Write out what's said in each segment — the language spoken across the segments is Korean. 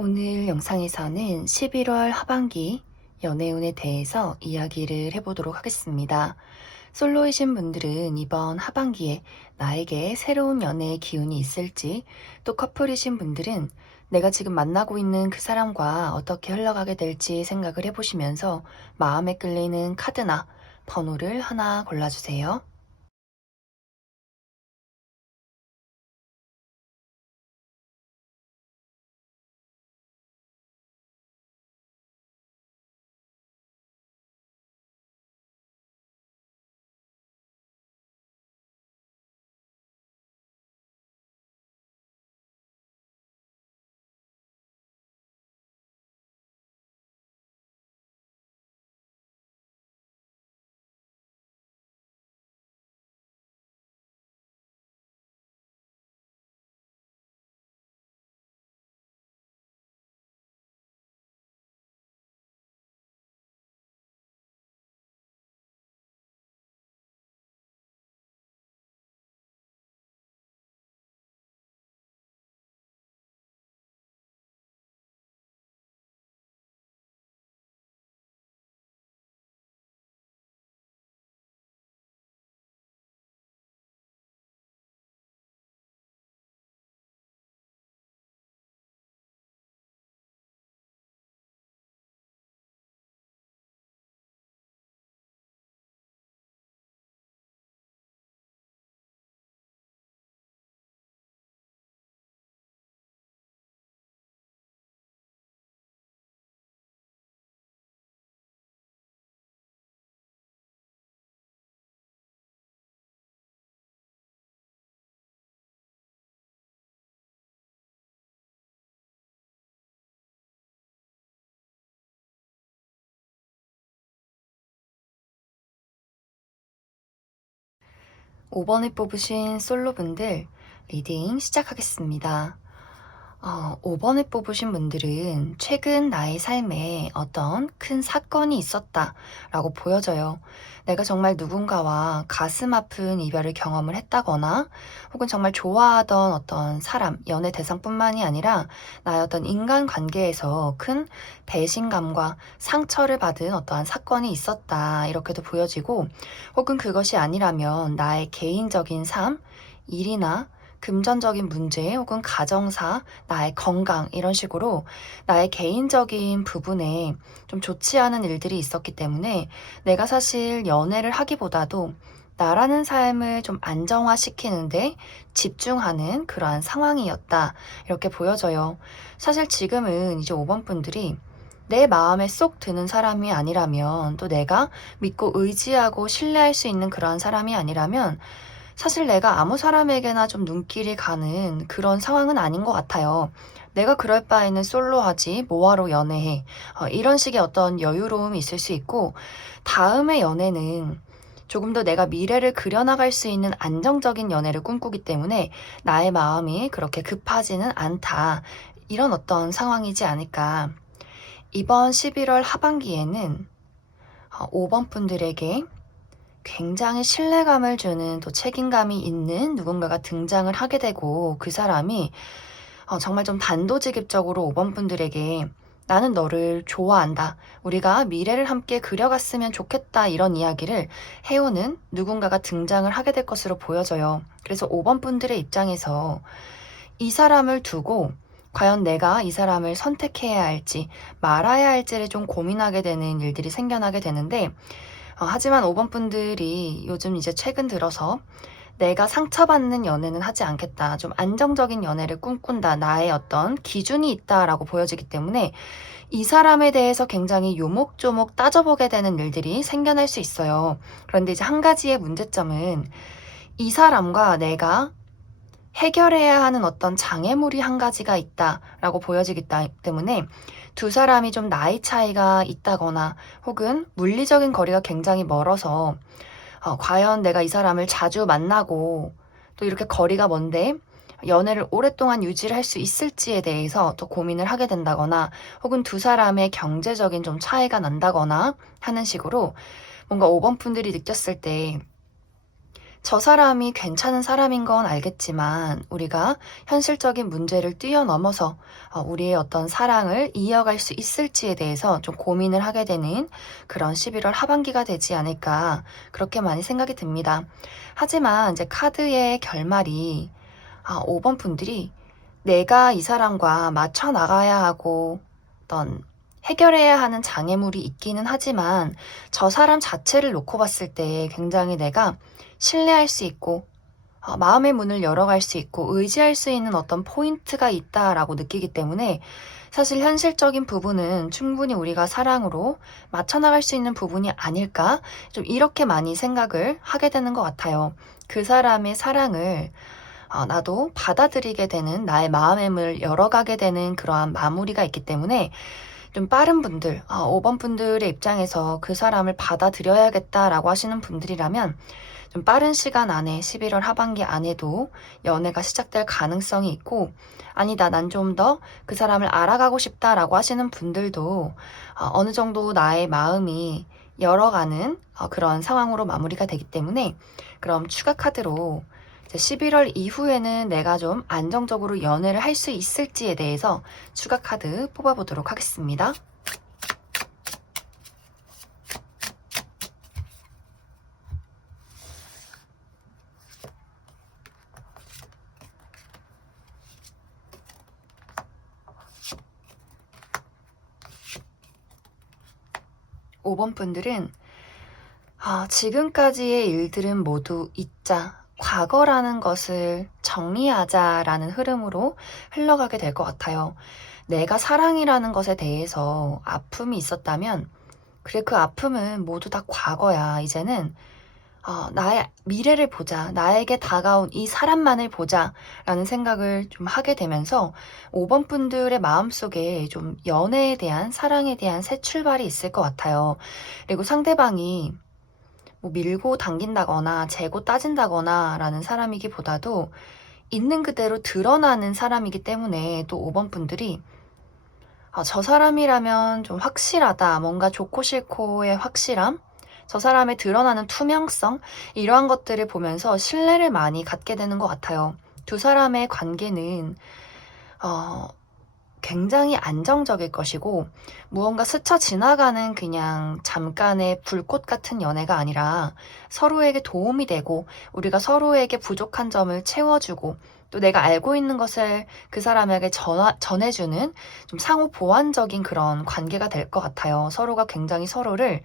오늘 영상에서는 11월 하반기 연애운에 대해서 이야기를 해보도록 하겠습니다. 솔로이신 분들은 이번 하반기에 나에게 새로운 연애의 기운이 있을지, 또 커플이신 분들은 내가 지금 만나고 있는 그 사람과 어떻게 흘러가게 될지 생각을 해보시면서 마음에 끌리는 카드나 번호를 하나 골라주세요. 5번을 뽑으신 솔로분들 리딩 시작하겠습니다. 5번을 뽑으신 분들은 최근 나의 삶에 어떤 큰 사건이 있었다라고 보여져요. 내가 정말 누군가와 가슴 아픈 이별을 경험을 했다거나 혹은 정말 좋아하던 어떤 사람, 연애 대상뿐만이 아니라 나의 어떤 인간관계에서 큰 배신감과 상처를 받은 어떠한 사건이 있었다 이렇게도 보여지고, 혹은 그것이 아니라면 나의 개인적인 삶, 일이나 금전적인 문제 혹은 가정사, 나의 건강 이런 식으로 나의 개인적인 부분에 좀 좋지 않은 일들이 있었기 때문에 내가 사실 연애를 하기보다도 나라는 삶을 좀 안정화시키는데 집중하는 그러한 상황이었다 이렇게 보여져요. 사실 지금은 이제 5번 분들이 내 마음에 쏙 드는 사람이 아니라면, 또 내가 믿고 의지하고 신뢰할 수 있는 그러한 사람이 아니라면 사실 내가 아무 사람에게나 좀 눈길이 가는 그런 상황은 아닌 것 같아요. 내가 그럴 바에는 솔로하지, 뭐하러 연애해. 이런 식의 어떤 여유로움이 있을 수 있고, 다음의 연애는 조금 더 내가 미래를 그려나갈 수 있는 안정적인 연애를 꿈꾸기 때문에 나의 마음이 그렇게 급하지는 않다. 이런 어떤 상황이지 않을까. 이번 11월 하반기에는 5번 분들에게 굉장히 신뢰감을 주는, 또 책임감이 있는 누군가가 등장을 하게 되고, 그 사람이 정말 좀 단도직입적으로 5번 분들에게 나는 너를 좋아한다, 우리가 미래를 함께 그려갔으면 좋겠다 이런 이야기를 해오는 누군가가 등장을 하게 될 것으로 보여져요. 그래서 5번 분들의 입장에서 이 사람을 두고 과연 내가 이 사람을 선택해야 할지 말아야 할지를 좀 고민하게 되는 일들이 생겨나게 되는데, 하지만 5번 분들이 요즘 이제 최근 들어서 내가 상처받는 연애는 하지 않겠다, 좀 안정적인 연애를 꿈꾼다, 나의 어떤 기준이 있다라고 보여지기 때문에 이 사람에 대해서 굉장히 요목조목 따져보게 되는 일들이 생겨날 수 있어요. 그런데 이제 한 가지의 문제점은 이 사람과 내가 해결해야 하는 어떤 장애물이 한 가지가 있다라고 보여지기 때문에 두 사람이 좀 나이 차이가 있다거나 혹은 물리적인 거리가 굉장히 멀어서 과연 내가 이 사람을 자주 만나고 또 이렇게 거리가 먼데 연애를 오랫동안 유지를 할 수 있을지에 대해서 또 고민을 하게 된다거나, 혹은 두 사람의 경제적인 좀 차이가 난다거나 하는 식으로 뭔가 5번 분들이 느꼈을 때 저 사람이 괜찮은 사람인 건 알겠지만 우리가 현실적인 문제를 뛰어넘어서 우리의 어떤 사랑을 이어갈 수 있을지에 대해서 좀 고민을 하게 되는 그런 11월 하반기가 되지 않을까 그렇게 많이 생각이 듭니다. 하지만 이제 카드의 결말이 5번 분들이 내가 이 사람과 맞춰 나가야 하고 어떤 해결해야 하는 장애물이 있기는 하지만 저 사람 자체를 놓고 봤을 때 굉장히 내가 신뢰할 수 있고 마음의 문을 열어갈 수 있고 의지할 수 있는 어떤 포인트가 있다라고 느끼기 때문에 사실 현실적인 부분은 충분히 우리가 사랑으로 맞춰나갈 수 있는 부분이 아닐까 좀 이렇게 많이 생각을 하게 되는 것 같아요. 그 사람의 사랑을 나도 받아들이게 되는 나의 마음의 문을 열어가게 되는 그러한 마무리가 있기 때문에 좀 빠른 분들, 5번 분들의 입장에서 그 사람을 받아들여야겠다라고 하시는 분들이라면 좀 빠른 시간 안에 11월 하반기 안에도 연애가 시작될 가능성이 있고 아니다, 난 좀 더 그 사람을 알아가고 싶다라고 하시는 분들도 어느 정도 나의 마음이 열어가는 그런 상황으로 마무리가 되기 때문에 그럼 추가 카드로 11월 이후에는 내가 좀 안정적으로 연애를 할 수 있을지에 대해서 추가 카드 뽑아보도록 하겠습니다. 5번 분들은 지금까지의 일들은 모두 잊자. 과거라는 것을 정리하자라는 흐름으로 흘러가게 될 것 같아요. 내가 사랑이라는 것에 대해서 아픔이 있었다면, 그래, 그 아픔은 모두 다 과거야. 이제는 나의 미래를 보자. 나에게 다가온 이 사람만을 보자. 라는 생각을 좀 하게 되면서 5번 분들의 마음속에 좀 연애에 대한, 사랑에 대한 새 출발이 있을 것 같아요. 그리고 상대방이 뭐 밀고 당긴다거나 재고 따진다거나 라는 사람이기보다도 있는 그대로 드러나는 사람이기 때문에 또 5번 분들이 저 사람이라면 좀 확실하다. 뭔가 좋고 싫고의 확실함, 저 사람의 드러나는 투명성, 이러한 것들을 보면서 신뢰를 많이 갖게 되는 것 같아요. 두 사람의 관계는 굉장히 안정적일 것이고 무언가 스쳐 지나가는 그냥 잠깐의 불꽃 같은 연애가 아니라 서로에게 도움이 되고 우리가 서로에게 부족한 점을 채워주고 또 내가 알고 있는 것을 그 사람에게 전해주는 좀 상호 보완적인 그런 관계가 될 것 같아요. 서로가 굉장히 서로를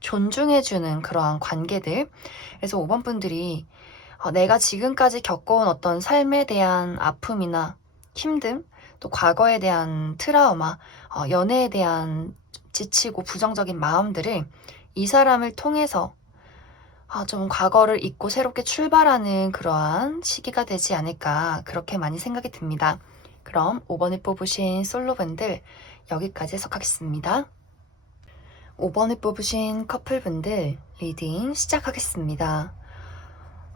존중해주는 그러한 관계들. 그래서 5번 분들이 내가 지금까지 겪어온 어떤 삶에 대한 아픔이나 힘듦, 또 과거에 대한 트라우마, 연애에 대한 지치고 부정적인 마음들을 이 사람을 통해서 좀 과거를 잊고 새롭게 출발하는 그러한 시기가 되지 않을까 그렇게 많이 생각이 듭니다. 그럼 5번을 뽑으신 솔로분들 여기까지 해석하겠습니다. 5번을 뽑으신 커플분들 리딩 시작하겠습니다.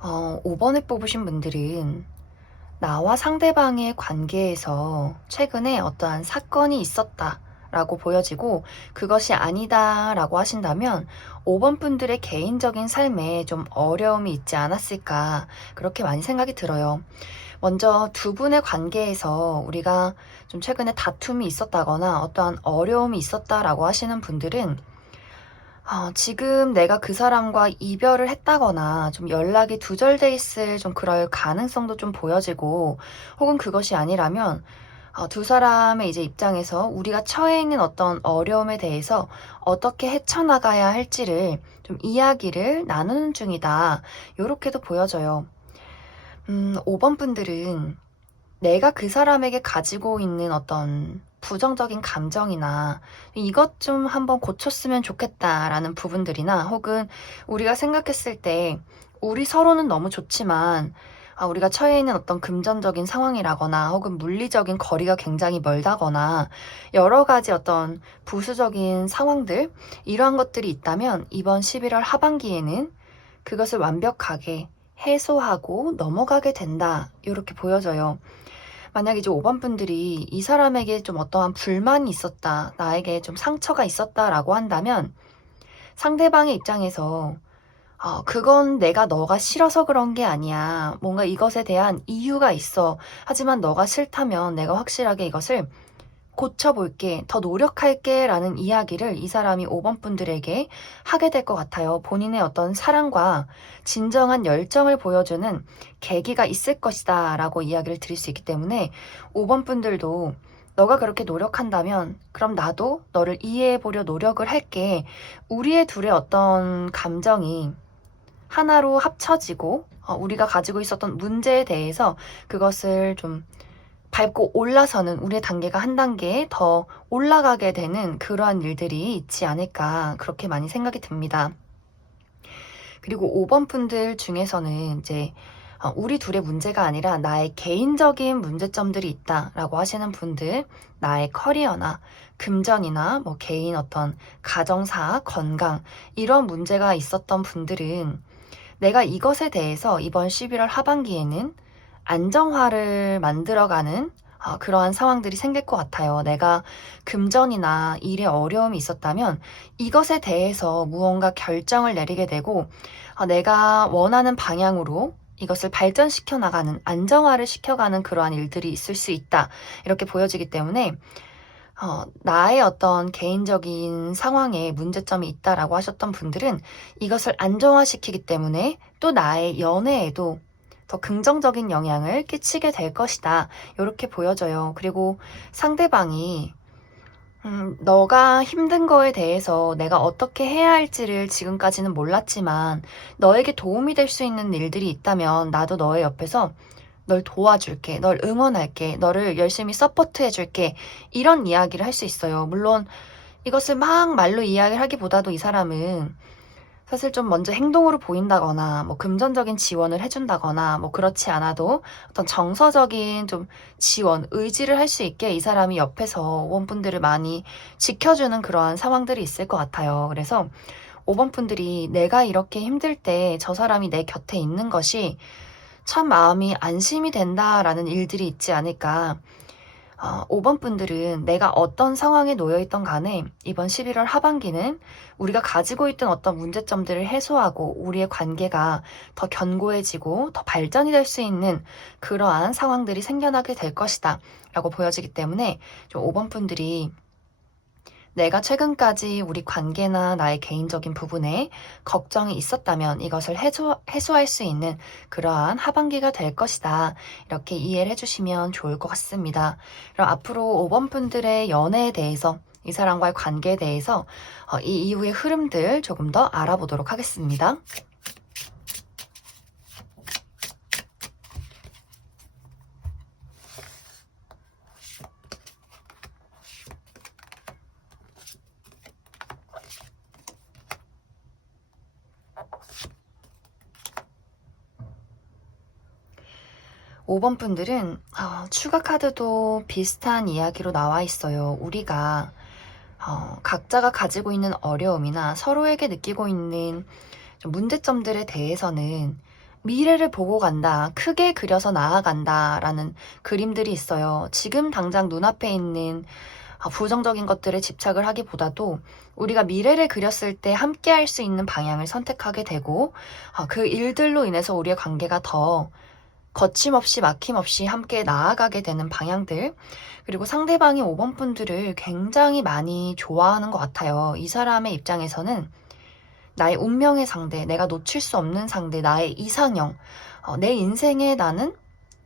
5번을 뽑으신 분들은 나와 상대방의 관계에서 최근에 어떠한 사건이 있었다라고 보여지고 그것이 아니다라고 하신다면 5번 분들의 개인적인 삶에 좀 어려움이 있지 않았을까 그렇게 많이 생각이 들어요. 먼저 두 분의 관계에서 우리가 좀 최근에 다툼이 있었다거나 어떠한 어려움이 있었다라고 하시는 분들은 지금 내가 그 사람과 이별을 했다거나 좀 연락이 두절돼 있을 좀 그럴 가능성도 좀 보여지고 혹은 그것이 아니라면 두 사람의 이제 입장에서 우리가 처해 있는 어떤 어려움에 대해서 어떻게 헤쳐나가야 할지를 좀 이야기를 나누는 중이다. 요렇게도 보여져요. 5번 분들은 내가 그 사람에게 가지고 있는 어떤 부정적인 감정이나 이것 좀 한번 고쳤으면 좋겠다라는 부분들이나 혹은 우리가 생각했을 때 우리 서로는 너무 좋지만 우리가 처해 있는 어떤 금전적인 상황이라거나 혹은 물리적인 거리가 굉장히 멀다거나 여러 가지 어떤 부수적인 상황들 이러한 것들이 있다면 이번 11월 하반기에는 그것을 완벽하게 해소하고 넘어가게 된다 이렇게 보여져요. 만약 이제 5번 분들이 이 사람에게 좀 어떠한 불만이 있었다, 나에게 좀 상처가 있었다라고 한다면 상대방의 입장에서 그건 내가 너가 싫어서 그런 게 아니야. 뭔가 이것에 대한 이유가 있어. 하지만 너가 싫다면 내가 확실하게 이것을 고쳐볼게, 더 노력할게 라는 이야기를 이 사람이 5번 분들에게 하게 될 것 같아요. 본인의 어떤 사랑과 진정한 열정을 보여주는 계기가 있을 것이다 라고 이야기를 드릴 수 있기 때문에 5번 분들도 너가 그렇게 노력한다면 그럼 나도 너를 이해해보려 노력을 할게. 우리의 둘의 어떤 감정이 하나로 합쳐지고 우리가 가지고 있었던 문제에 대해서 그것을 좀 밟고 올라서는 우리의 단계가 한 단계 더 올라가게 되는 그러한 일들이 있지 않을까 그렇게 많이 생각이 듭니다. 그리고 5번 분들 중에서는 이제 우리 둘의 문제가 아니라 나의 개인적인 문제점들이 있다라고 하시는 분들, 나의 커리어나 금전이나 뭐 개인 어떤 가정사, 건강 이런 문제가 있었던 분들은 내가 이것에 대해서 이번 11월 하반기에는 안정화를 만들어가는 그러한 상황들이 생길 것 같아요. 내가 금전이나 일에 어려움이 있었다면 이것에 대해서 무언가 결정을 내리게 되고 내가 원하는 방향으로 이것을 발전시켜 나가는, 안정화를 시켜가는 그러한 일들이 있을 수 있다. 이렇게 보여지기 때문에 나의 어떤 개인적인 상황에 문제점이 있다라고 하셨던 분들은 이것을 안정화시키기 때문에 또 나의 연애에도 더 긍정적인 영향을 끼치게 될 것이다. 이렇게 보여져요. 그리고 상대방이 너가 힘든 거에 대해서 내가 어떻게 해야 할지를 지금까지는 몰랐지만 너에게 도움이 될 수 있는 일들이 있다면 나도 너의 옆에서 널 도와줄게, 널 응원할게, 너를 열심히 서포트해줄게 이런 이야기를 할 수 있어요. 물론 이것을 막 말로 이야기를 하기보다도 이 사람은 사실 좀 먼저 행동으로 보인다거나 뭐 금전적인 지원을 해준다거나 뭐 그렇지 않아도 어떤 정서적인 좀 지원, 의지를 할 수 있게 이 사람이 옆에서 원분들을 많이 지켜주는 그러한 상황들이 있을 것 같아요. 그래서 5번 분들이 내가 이렇게 힘들 때 저 사람이 내 곁에 있는 것이 참 마음이 안심이 된다라는 일들이 있지 않을까. 5번 분들은 내가 어떤 상황에 놓여 있던 간에 이번 11월 하반기는 우리가 가지고 있던 어떤 문제점들을 해소하고 우리의 관계가 더 견고해지고 더 발전이 될 수 있는 그러한 상황들이 생겨나게 될 것이다 라고 보여지기 때문에 좀 5번 분들이 내가 최근까지 우리 관계나 나의 개인적인 부분에 걱정이 있었다면 이것을 해소할 수 있는 그러한 하반기가 될 것이다. 이렇게 이해를 해주시면 좋을 것 같습니다. 그럼 앞으로 5번 분들의 연애에 대해서 이 사람과의 관계에 대해서 이 이후의 흐름들 조금 더 알아보도록 하겠습니다. 5번 분들은 추가 카드도 비슷한 이야기로 나와 있어요. 우리가 각자가 가지고 있는 어려움이나 서로에게 느끼고 있는 좀 문제점들에 대해서는 미래를 보고 간다, 크게 그려서 나아간다 라는 그림들이 있어요. 지금 당장 눈앞에 있는 부정적인 것들에 집착을 하기보다도 우리가 미래를 그렸을 때 함께 할 수 있는 방향을 선택하게 되고 그 일들로 인해서 우리의 관계가 더 거침없이 막힘없이 함께 나아가게 되는 방향들, 그리고 상대방이 5번 분들을 굉장히 많이 좋아하는 것 같아요. 이 사람의 입장에서는 나의 운명의 상대, 내가 놓칠 수 없는 상대, 나의 이상형, 내 인생에 나는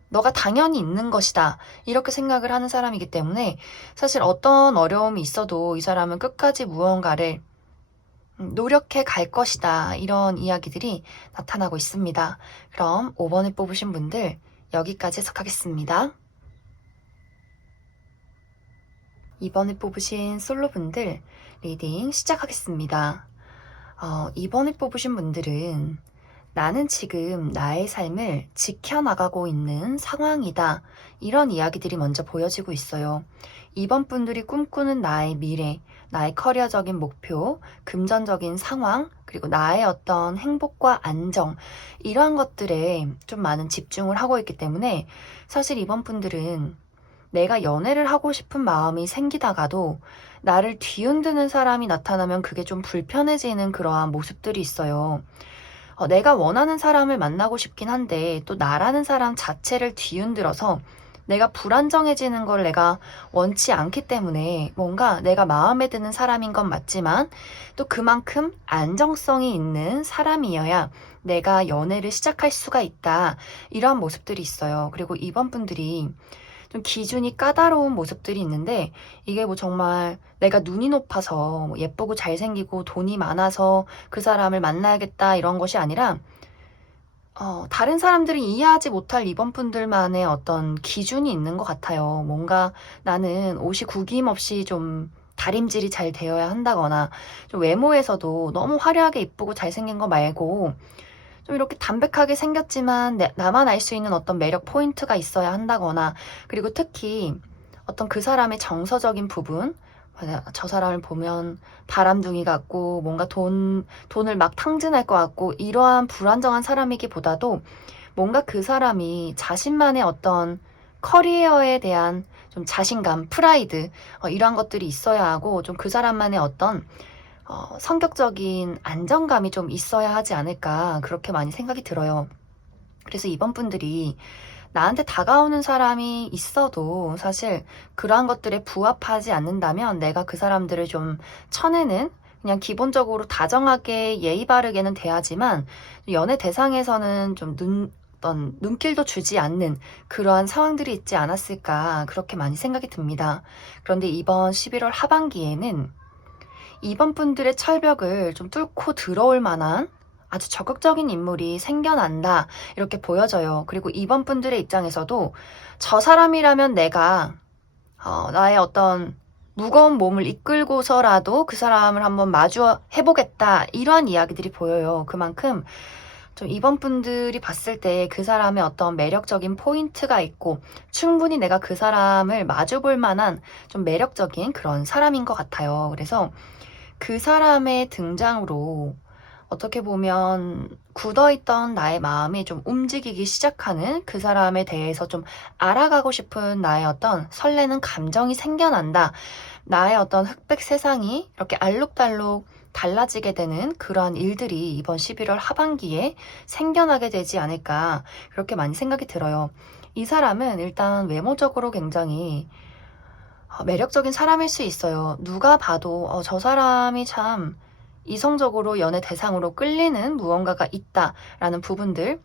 너가 당연히 있는 것이다. 이렇게 생각을 하는 사람이기 때문에 사실 어떤 어려움이 있어도 이 사람은 끝까지 무언가를 노력해 갈 것이다. 이런 이야기들이 나타나고 있습니다. 그럼 5번을 뽑으신 분들 여기까지 해석하겠습니다. 2번을 뽑으신 솔로분들 리딩 시작하겠습니다. 2번을 뽑으신 분들은 나는 지금 나의 삶을 지켜나가고 있는 상황이다. 이런 이야기들이 먼저 보여지고 있어요. 2번 분들이 꿈꾸는 나의 미래, 나의 커리어적인 목표, 금전적인 상황, 그리고 나의 어떤 행복과 안정, 이러한 것들에 좀 많은 집중을 하고 있기 때문에 사실 2번 분들은 내가 연애를 하고 싶은 마음이 생기다가도 나를 뒤흔드는 사람이 나타나면 그게 좀 불편해지는 그러한 모습들이 있어요. 내가 원하는 사람을 만나고 싶긴 한데 또 나라는 사람 자체를 뒤흔들어서 내가 불안정해지는 걸 내가 원치 않기 때문에 뭔가 내가 마음에 드는 사람인 건 맞지만 또 그만큼 안정성이 있는 사람이어야 내가 연애를 시작할 수가 있다. 이러한 모습들이 있어요. 그리고 이번 분들이 좀 기준이 까다로운 모습들이 있는데 이게 뭐 정말 내가 눈이 높아서 뭐 예쁘고 잘생기고 돈이 많아서 그 사람을 만나야겠다 이런 것이 아니라 다른 사람들이 이해하지 못할 이번 분들만의 어떤 기준이 있는 것 같아요. 뭔가 나는 옷이 구김없이 좀 다림질이 잘 되어야 한다거나 좀 외모에서도 너무 화려하게 이쁘고 잘생긴 거 말고 좀 이렇게 담백하게 생겼지만 나만 알 수 있는 어떤 매력 포인트가 있어야 한다거나 그리고 특히 어떤 그 사람의 정서적인 부분 저 사람을 보면 바람둥이 같고 뭔가 돈을 막 탕진할 것 같고 이러한 불안정한 사람이기보다도 뭔가 그 사람이 자신만의 어떤 커리어에 대한 좀 자신감, 프라이드 이러한 것들이 있어야 하고 좀 그 사람만의 어떤 성격적인 안정감이 좀 있어야 하지 않을까 그렇게 많이 생각이 들어요. 그래서 이번 분들이 나한테 다가오는 사람이 있어도 사실 그러한 것들에 부합하지 않는다면 내가 그 사람들을 좀 쳐내는 그냥 기본적으로 다정하게 예의 바르게는 대하지만 연애 대상에서는 좀 어떤 눈길도 주지 않는 그러한 상황들이 있지 않았을까 그렇게 많이 생각이 듭니다. 그런데 이번 11월 하반기에는 이번 분들의 철벽을 좀 뚫고 들어올 만한 아주 적극적인 인물이 생겨난다 이렇게 보여져요. 그리고 이번 분들의 입장에서도 저 사람이라면 내가 나의 어떤 무거운 몸을 이끌고서라도 그 사람을 한번 마주해보겠다 이러한 이야기들이 보여요. 그만큼 좀 이번 분들이 봤을 때 그 사람의 어떤 매력적인 포인트가 있고 충분히 내가 그 사람을 마주볼 만한 좀 매력적인 그런 사람인 것 같아요. 그래서 그 사람의 등장으로 어떻게 보면 굳어있던 나의 마음이 좀 움직이기 시작하는 그 사람에 대해서 좀 알아가고 싶은 나의 어떤 설레는 감정이 생겨난다. 나의 어떤 흑백 세상이 이렇게 알록달록 달라지게 되는 그러한 일들이 이번 11월 하반기에 생겨나게 되지 않을까 그렇게 많이 생각이 들어요. 이 사람은 일단 외모적으로 굉장히 매력적인 사람일 수 있어요. 누가 봐도 저 사람이 참 이성적으로 연애 대상으로 끌리는 무언가가 있다라는 부분들.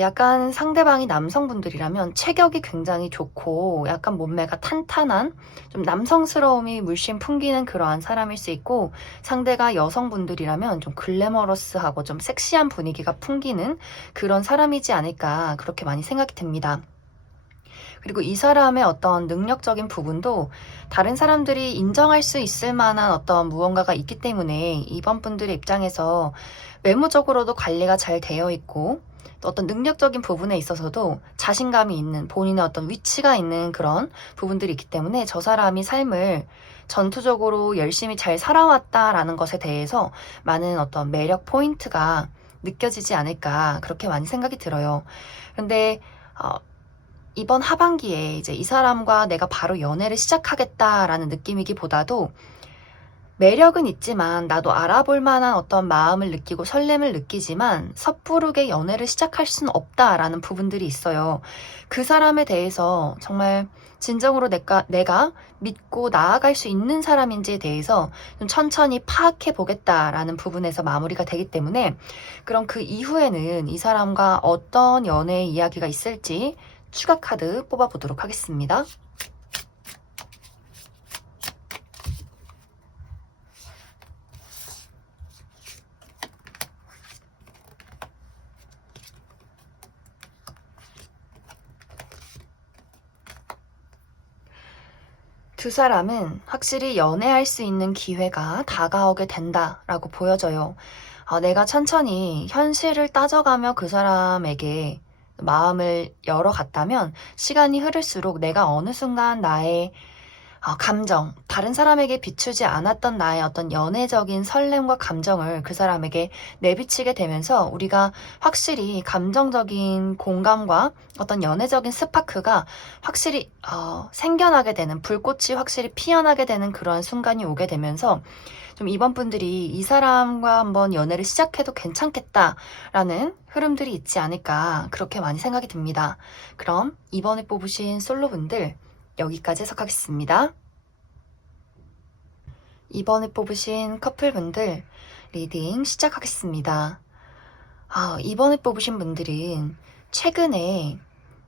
약간 상대방이 남성분들이라면 체격이 굉장히 좋고 약간 몸매가 탄탄한 좀 남성스러움이 물씬 풍기는 그러한 사람일 수 있고 상대가 여성분들이라면 좀 글래머러스하고 좀 섹시한 분위기가 풍기는 그런 사람이지 않을까 그렇게 많이 생각이 듭니다. 그리고 이 사람의 어떤 능력적인 부분도 다른 사람들이 인정할 수 있을 만한 어떤 무언가가 있기 때문에 이번 분들의 입장에서 외모적으로도 관리가 잘 되어 있고 또 어떤 능력적인 부분에 있어서도 자신감이 있는 본인의 어떤 위치가 있는 그런 부분들이 있기 때문에 저 사람이 삶을 전투적으로 열심히 잘 살아왔다라는 것에 대해서 많은 어떤 매력 포인트가 느껴지지 않을까 그렇게 많이 생각이 들어요. 근데 이번 하반기에 이제 이 사람과 내가 바로 연애를 시작하겠다라는 느낌이기보다도 매력은 있지만 나도 알아볼 만한 어떤 마음을 느끼고 설렘을 느끼지만 섣부르게 연애를 시작할 수는 없다라는 부분들이 있어요. 그 사람에 대해서 정말 진정으로 내가 믿고 나아갈 수 있는 사람인지에 대해서 좀 천천히 파악해 보겠다라는 부분에서 마무리가 되기 때문에 그럼 그 이후에는 이 사람과 어떤 연애의 이야기가 있을지 추가 카드 뽑아보도록 하겠습니다. 두 사람은 확실히 연애할 수 있는 기회가 다가오게 된다라고 보여져요. 내가 천천히 현실을 따져가며 그 사람에게 마음을 열어갔다면 시간이 흐를수록 내가 어느 순간 나의 감정, 다른 사람에게 비추지 않았던 나의 어떤 연애적인 설렘과 감정을 그 사람에게 내비치게 되면서 우리가 확실히 감정적인 공감과 어떤 연애적인 스파크가 확실히 생겨나게 되는, 불꽃이 확실히 피어나게 되는 그런 순간이 오게 되면서 좀 이번 분들이 이 사람과 한번 연애를 시작해도 괜찮겠다라는 흐름들이 있지 않을까, 그렇게 많이 생각이 듭니다. 그럼 이번에 뽑으신 솔로분들 여기까지 해석하겠습니다. 이번에 뽑으신 커플분들 리딩 시작하겠습니다. 이번에 뽑으신 분들은 최근에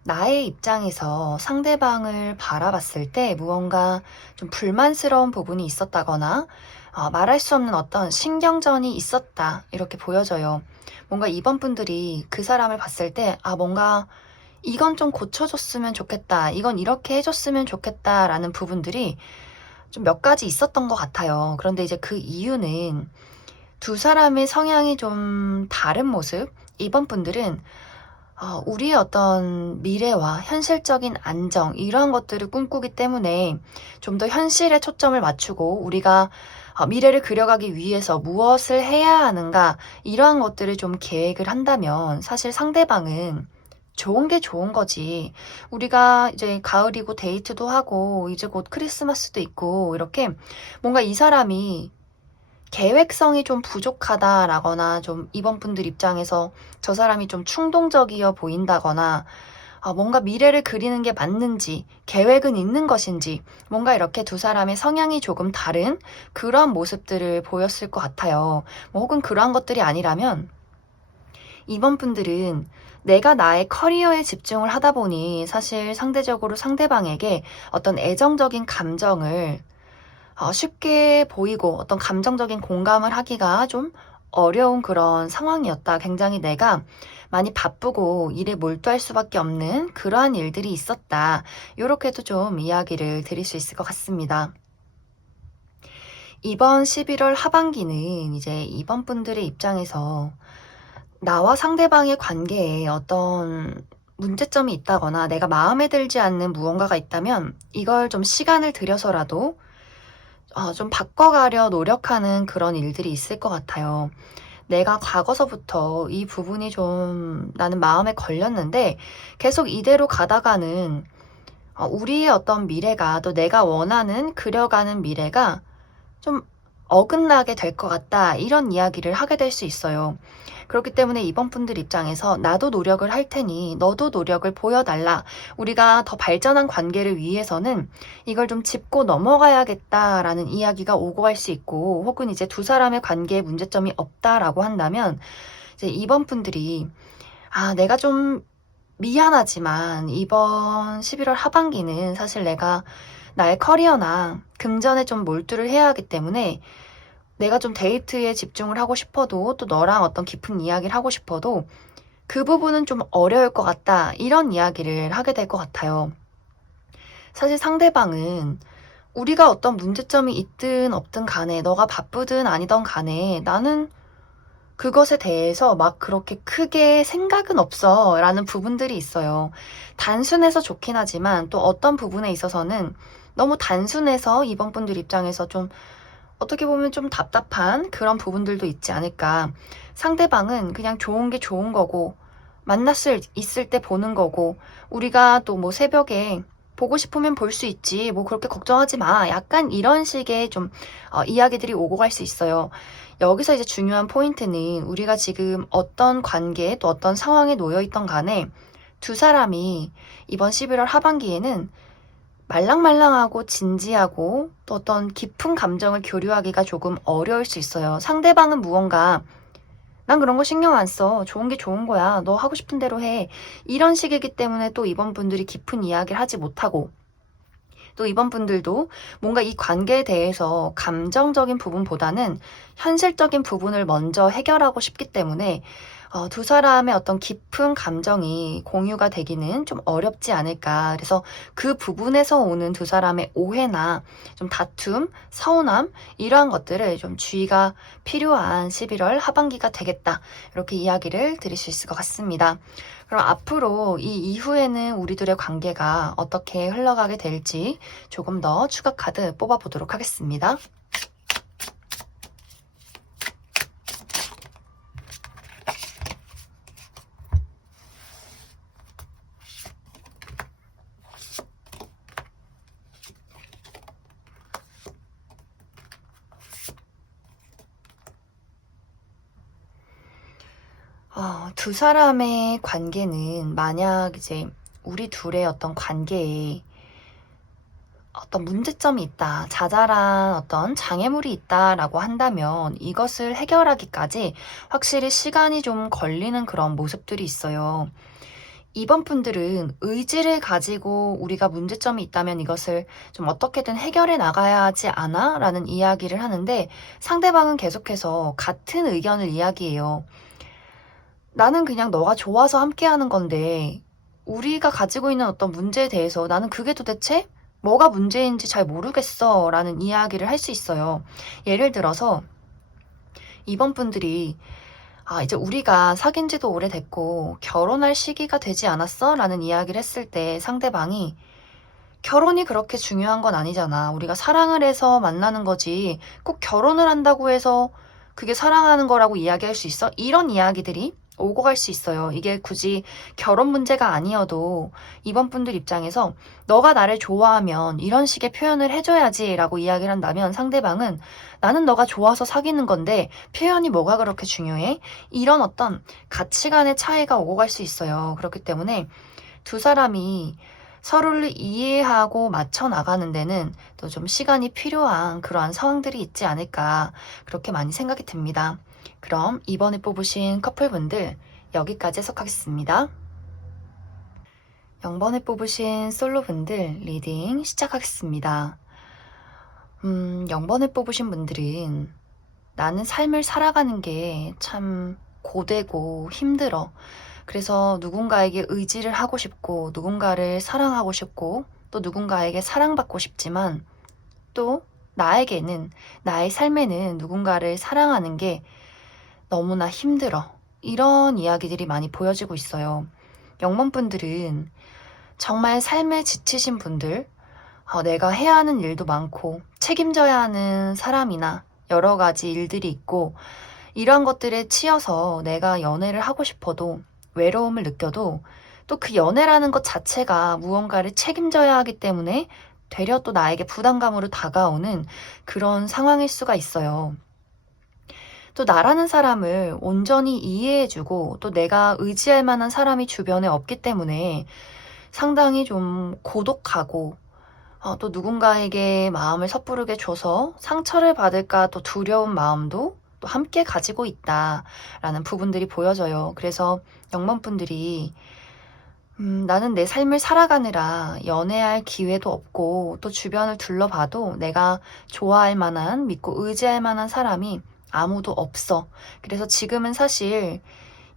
나의 입장에서 상대방을 바라봤을 때 무언가 좀 불만스러운 부분이 있었다거나 말할 수 없는 어떤 신경전이 있었다, 이렇게 보여져요. 뭔가 이번 분들이 그 사람을 봤을 때 뭔가 이건 좀 고쳐줬으면 좋겠다, 이건 이렇게 해줬으면 좋겠다라는 부분들이 좀 몇 가지 있었던 것 같아요. 그런데 이제 그 이유는 두 사람의 성향이 좀 다른 모습, 이번 분들은 우리의 어떤 미래와 현실적인 안정, 이러한 것들을 꿈꾸기 때문에 좀 더 현실에 초점을 맞추고 우리가 미래를 그려가기 위해서 무엇을 해야 하는가, 이러한 것들을 좀 계획을 한다면 사실 상대방은 좋은 게 좋은 거지. 우리가 이제 가을이고 데이트도 하고 이제 곧 크리스마스도 있고 이렇게 뭔가 이 사람이 계획성이 좀 부족하다라거나, 좀 이번 분들 입장에서 저 사람이 좀 충동적이어 보인다거나, 뭔가 미래를 그리는 게 맞는지, 계획은 있는 것인지, 뭔가 이렇게 두 사람의 성향이 조금 다른 그런 모습들을 보였을 것 같아요. 혹은 그러한 것들이 아니라면 이번 분들은 내가 나의 커리어에 집중을 하다 보니 사실 상대적으로 상대방에게 어떤 애정적인 감정을 쉽게 보이고 어떤 감정적인 공감을 하기가 좀 어려운 그런 상황이었다. 굉장히 내가 많이 바쁘고 일에 몰두할 수밖에 없는 그러한 일들이 있었다. 이렇게도 좀 이야기를 드릴 수 있을 것 같습니다. 이번 11월 하반기는 이제 이번 분들의 입장에서 나와 상대방의 관계에 어떤 문제점이 있다거나 내가 마음에 들지 않는 무언가가 있다면 이걸 좀 시간을 들여서라도 좀 바꿔가려 노력하는 그런 일들이 있을 것 같아요. 내가 과거서부터 이 부분이 좀 나는 마음에 걸렸는데 계속 이대로 가다가는 우리의 어떤 미래가, 또 내가 원하는 그려가는 미래가 좀 어긋나게 될 것 같다, 이런 이야기를 하게 될 수 있어요. 그렇기 때문에 이번 분들 입장에서 나도 노력을 할 테니 너도 노력을 보여달라, 우리가 더 발전한 관계를 위해서는 이걸 좀 짚고 넘어가야겠다라는 이야기가 오고 갈 수 있고, 혹은 이제 두 사람의 관계에 문제점이 없다라고 한다면 이제 이번 분들이 내가 좀 미안하지만 이번 11월 하반기는 사실 내가 나의 커리어나 금전에 좀 몰두를 해야 하기 때문에 내가 좀 데이트에 집중을 하고 싶어도, 또 너랑 어떤 깊은 이야기를 하고 싶어도 그 부분은 좀 어려울 것 같다, 이런 이야기를 하게 될 것 같아요. 사실 상대방은 우리가 어떤 문제점이 있든 없든 간에, 너가 바쁘든 아니든 간에 나는 그것에 대해서 막 그렇게 크게 생각은 없어 라는 부분들이 있어요. 단순해서 좋긴 하지만 또 어떤 부분에 있어서는 너무 단순해서 이번 분들 입장에서 좀 어떻게 보면 좀 답답한 그런 부분들도 있지 않을까. 상대방은 그냥 좋은 게 좋은 거고, 만났을 있을 때 보는 거고, 우리가 또 뭐 새벽에 보고 싶으면 볼 수 있지, 뭐 그렇게 걱정하지 마, 약간 이런 식의 좀 이야기들이 오고 갈 수 있어요. 여기서 이제 중요한 포인트는 우리가 지금 어떤 관계에 또 어떤 상황에 놓여 있던 간에 두 사람이 이번 11월 하반기에는 말랑말랑하고 진지하고 또 어떤 깊은 감정을 교류하기가 조금 어려울 수 있어요. 상대방은 무언가 난 그런 거 신경 안 써, 좋은 게 좋은 거야, 너 하고 싶은 대로 해, 이런 식이기 때문에 또 이번 분들이 깊은 이야기를 하지 못하고, 또 이번 분들도 뭔가 이 관계에 대해서 감정적인 부분보다는 현실적인 부분을 먼저 해결하고 싶기 때문에 두 사람의 어떤 깊은 감정이 공유가 되기는 좀 어렵지 않을까. 그래서 그 부분에서 오는 두 사람의 오해나 좀 다툼, 서운함, 이러한 것들을 좀 주의가 필요한 11월 하반기가 되겠다. 이렇게 이야기를 드릴 수 있을 것 같습니다. 그럼 앞으로 이 이후에는 우리들의 관계가 어떻게 흘러가게 될지 조금 더 추가 카드 뽑아보도록 하겠습니다. 두 사람의 관계는 만약 이제 우리 둘의 어떤 관계에 어떤 문제점이 있다, 자잘한 어떤 장애물이 있다라고 한다면 이것을 해결하기까지 확실히 시간이 좀 걸리는 그런 모습들이 있어요. 이번 분들은 의지를 가지고 우리가 문제점이 있다면 이것을 좀 어떻게든 해결해 나가야 하지 않아? 라는 이야기를 하는데 상대방은 계속해서 같은 의견을 이야기해요. 나는 그냥 너가 좋아서 함께하는 건데 우리가 가지고 있는 어떤 문제에 대해서 나는 그게 도대체 뭐가 문제인지 잘 모르겠어 라는 이야기를 할 수 있어요. 예를 들어서 이번 분들이 이제 우리가 사귄 지도 오래됐고 결혼할 시기가 되지 않았어? 라는 이야기를 했을 때 상대방이 결혼이 그렇게 중요한 건 아니잖아. 우리가 사랑을 해서 만나는 거지. 꼭 결혼을 한다고 해서 그게 사랑하는 거라고 이야기할 수 있어? 이런 이야기들이 오고 갈 수 있어요. 이게 굳이 결혼 문제가 아니어도 이번 분들 입장에서 너가 나를 좋아하면 이런 식의 표현을 해줘야지 라고 이야기를 한다면 상대방은 나는 너가 좋아서 사귀는 건데 표현이 뭐가 그렇게 중요해? 이런 어떤 가치관의 차이가 오고 갈 수 있어요. 그렇기 때문에 두 사람이 서로를 이해하고 맞춰 나가는 데는 또 좀 시간이 필요한 그러한 상황들이 있지 않을까 그렇게 많이 생각이 듭니다. 그럼 이번에 뽑으신 커플분들 여기까지 해석하겠습니다. 0번에 뽑으신 솔로분들 리딩 시작하겠습니다. 0번을 뽑으신 분들은 나는 삶을 살아가는 게 참 고되고 힘들어. 그래서 누군가에게 의지를 하고 싶고, 누군가를 사랑하고 싶고, 또 누군가에게 사랑받고 싶지만, 또 나에게는, 나의 삶에는 누군가를 사랑하는 게 너무나 힘들어. 이런 이야기들이 많이 보여지고 있어요. 0번 분들은 정말 삶에 지치신 분들, 내가 해야 하는 일도 많고 책임져야 하는 사람이나 여러 가지 일들이 있고 이러한 것들에 치여서 내가 연애를 하고 싶어도 외로움을 느껴도 또 그 연애라는 것 자체가 무언가를 책임져야 하기 때문에 되려 또 나에게 부담감으로 다가오는 그런 상황일 수가 있어요. 또 나라는 사람을 온전히 이해해주고 또 내가 의지할 만한 사람이 주변에 없기 때문에 상당히 좀 고독하고 또 누군가에게 마음을 섣부르게 줘서 상처를 받을까 또 두려운 마음도 또 함께 가지고 있다라는 부분들이 보여져요. 그래서 0번 분들이 나는 내 삶을 살아가느라 연애할 기회도 없고 또 주변을 둘러봐도 내가 좋아할 만한, 믿고 의지할 만한 사람이 아무도 없어. 그래서 지금은 사실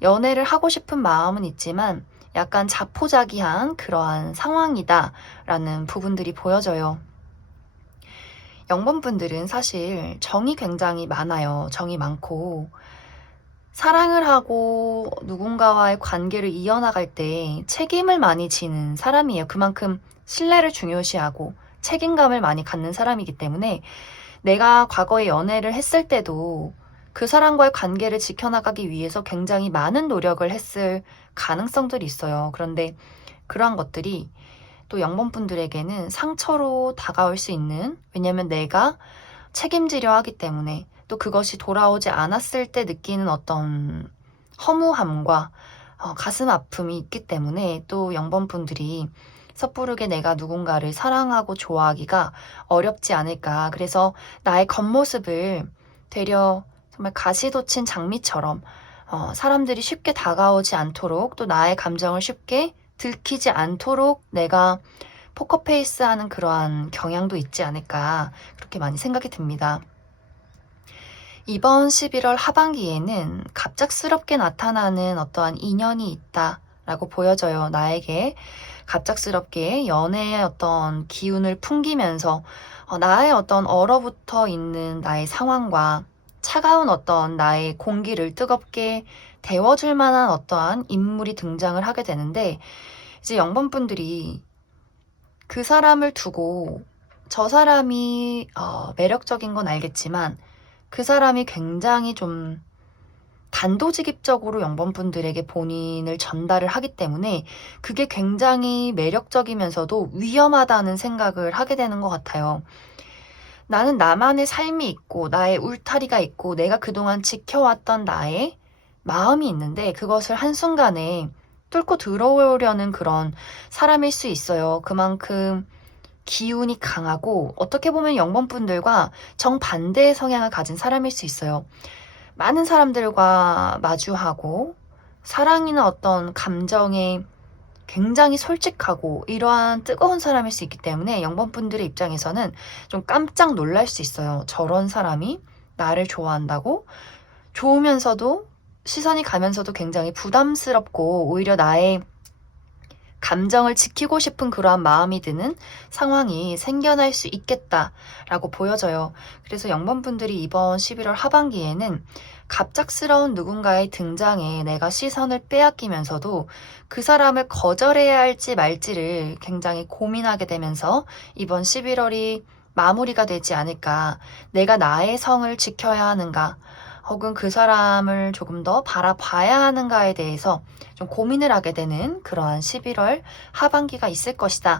연애를 하고 싶은 마음은 있지만 약간 자포자기한 그러한 상황이다라는 부분들이 보여져요. 0번 분들은 사실 정이 굉장히 많아요. 정이 많고 사랑을 하고 누군가와의 관계를 이어나갈 때 책임을 많이 지는 사람이에요. 그만큼 신뢰를 중요시하고 책임감을 많이 갖는 사람이기 때문에 내가 과거에 연애를 했을 때도 그 사람과의 관계를 지켜나가기 위해서 굉장히 많은 노력을 했을 가능성들이 있어요. 그런데 그러한 것들이 또 0번 분들에게는 상처로 다가올 수 있는, 왜냐면 내가 책임지려 하기 때문에 또 그것이 돌아오지 않았을 때 느끼는 어떤 허무함과 가슴 아픔이 있기 때문에 또 0번 분들이 섣부르게 내가 누군가를 사랑하고 좋아하기가 어렵지 않을까. 그래서 나의 겉모습을 되려 정말 가시돋친 장미처럼 사람들이 쉽게 다가오지 않도록 또 나의 감정을 쉽게 들키지 않도록 내가 포커페이스하는 그러한 경향도 있지 않을까 그렇게 많이 생각이 듭니다. 이번 11월 하반기에는 갑작스럽게 나타나는 어떠한 인연이 있다라고 보여져요. 나에게 갑작스럽게 연애의 어떤 기운을 풍기면서 나의 어떤 얼어붙어 있는 나의 상황과 차가운 어떤 나의 공기를 뜨겁게 데워줄 만한 어떠한 인물이 등장을 하게 되는데, 이제 영번분들이 그 사람을 두고 저 사람이 매력적인 건 알겠지만 그 사람이 굉장히 좀 단도직입적으로 영번분들에게 본인을 전달을 하기 때문에 그게 굉장히 매력적이면서도 위험하다는 생각을 하게 되는 것 같아요. 나는 나만의 삶이 있고 나의 울타리가 있고 내가 그동안 지켜왔던 나의 마음이 있는데 그것을 한순간에 뚫고 들어오려는 그런 사람일 수 있어요. 그만큼 기운이 강하고 어떻게 보면 영번분들과 정반대의 성향을 가진 사람일 수 있어요. 많은 사람들과 마주하고 사랑이나 어떤 감정에 굉장히 솔직하고 이러한 뜨거운 사람일 수 있기 때문에 영번분들의 입장에서는 좀 깜짝 놀랄 수 있어요. 저런 사람이 나를 좋아한다고? 좋으면서도 시선이 가면서도 굉장히 부담스럽고 오히려 나의 감정을 지키고 싶은 그러한 마음이 드는 상황이 생겨날 수 있겠다라고 보여져요. 그래서 영번분들이 이번 11월 하반기에는 갑작스러운 누군가의 등장에 내가 시선을 빼앗기면서도 그 사람을 거절해야 할지 말지를 굉장히 고민하게 되면서 이번 11월이 마무리가 되지 않을까. 내가 나의 성을 지켜야 하는가, 혹은 그 사람을 조금 더 바라봐야 하는가에 대해서 좀 고민을 하게 되는 그러한 11월 하반기가 있을 것이다.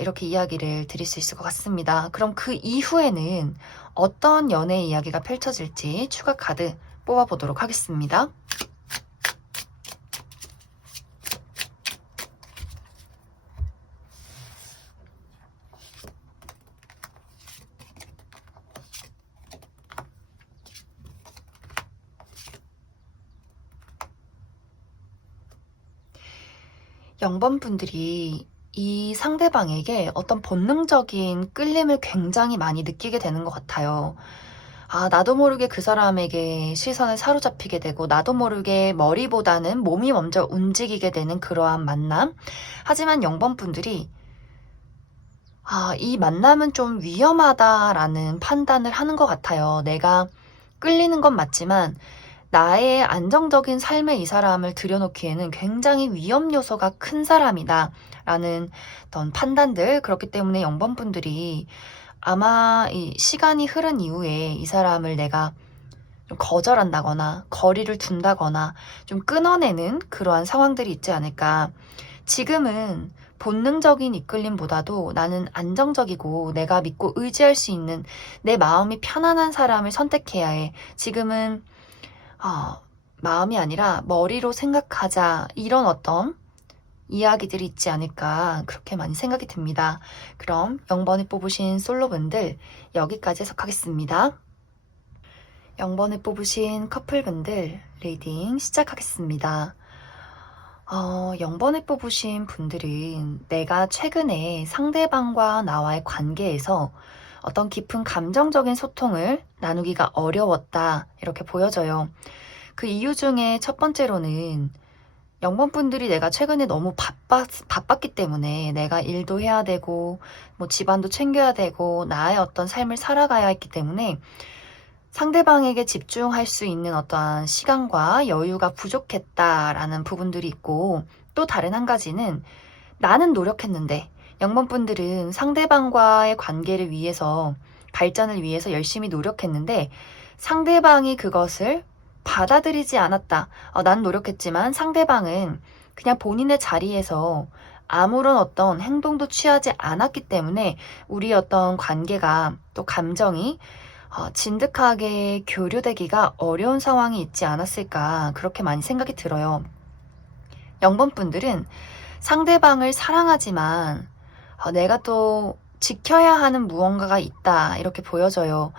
이렇게 이야기를 드릴 수 있을 것 같습니다. 그럼 그 이후에는 어떤 연애 이야기가 펼쳐질지 추가 카드 뽑아보도록 하겠습니다. 영번분들이 이 상대방에게 어떤 본능적인 끌림을 굉장히 많이 느끼게 되는 것 같아요. 나도 모르게 그 사람에게 시선을 사로잡히게 되고 나도 모르게 머리보다는 몸이 먼저 움직이게 되는 그러한 만남. 하지만 영번분들이 이 만남은 좀 위험하다라는 판단을 하는 것 같아요. 내가 끌리는 건 맞지만 나의 안정적인 삶에 이 사람을 들여놓기에는 굉장히 위험 요소가 큰 사람이다 라는 어떤 판단들. 그렇기 때문에 영번분들이 아마 이 시간이 흐른 이후에 이 사람을 내가 좀 거절한다거나 거리를 둔다거나 좀 끊어내는 그러한 상황들이 있지 않을까. 지금은 본능적인 이끌림보다도 나는 안정적이고 내가 믿고 의지할 수 있는 내 마음이 편안한 사람을 선택해야 해. 지금은 마음이 아니라 머리로 생각하자, 이런 어떤 이야기들이 있지 않을까, 그렇게 많이 생각이 듭니다. 그럼 0번을 뽑으신 솔로분들 여기까지 해석하겠습니다. 0번을 뽑으신 커플분들 리딩 시작하겠습니다. 0번을 뽑으신 분들은 내가 최근에 상대방과 나와의 관계에서 어떤 깊은 감정적인 소통을 나누기가 어려웠다, 이렇게 보여져요. 그 이유 중에 첫 번째로는 0번분들이 내가 최근에 너무 바빴기 때문에 내가 일도 해야 되고 뭐 집안도 챙겨야 되고 나의 어떤 삶을 살아가야 했기 때문에 상대방에게 집중할 수 있는 어떠한 시간과 여유가 부족했다라는 부분들이 있고, 또 다른 한 가지는 나는 노력했는데 0번분들은 상대방과의 관계를 위해서, 발전을 위해서 열심히 노력했는데 상대방이 그것을 받아들이지 않았다. 난 노력했지만 상대방은 그냥 본인의 자리에서 아무런 어떤 행동도 취하지 않았기 때문에 우리 어떤 관계가, 또 감정이 진득하게 교류되기가 어려운 상황이 있지 않았을까, 그렇게 많이 생각이 들어요. 0번분들은 상대방을 사랑하지만 내가 또 지켜야 하는 무언가가 있다, 이렇게 보여져요.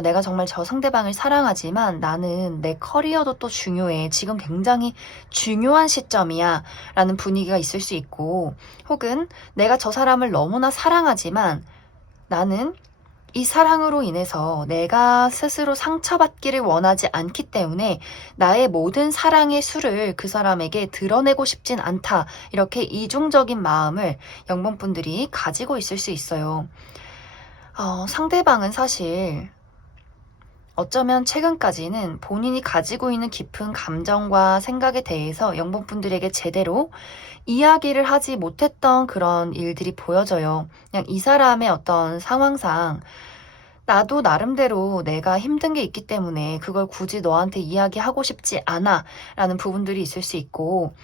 내가 정말 저 상대방을 사랑하지만 나는 내 커리어도 또 중요해. 지금 굉장히 중요한 시점이야 라는 분위기가 있을 수 있고, 혹은 내가 저 사람을 너무나 사랑하지만 나는 이 사랑으로 인해서 내가 스스로 상처받기를 원하지 않기 때문에 나의 모든 사랑의 수를 그 사람에게 드러내고 싶진 않다. 이렇게 이중적인 마음을 영번분들이 가지고 있을 수 있어요. 상대방은 사실 어쩌면 최근까지는 본인이 가지고 있는 깊은 감정과 생각에 대해서 영번분들에게 제대로 이야기를 하지 못했던 그런 일들이 보여져요. 그냥 이 사람의 어떤 상황상 나도 나름대로 내가 힘든 게 있기 때문에 그걸 굳이 너한테 이야기하고 싶지 않아 라는 부분들이 있을 수 있고,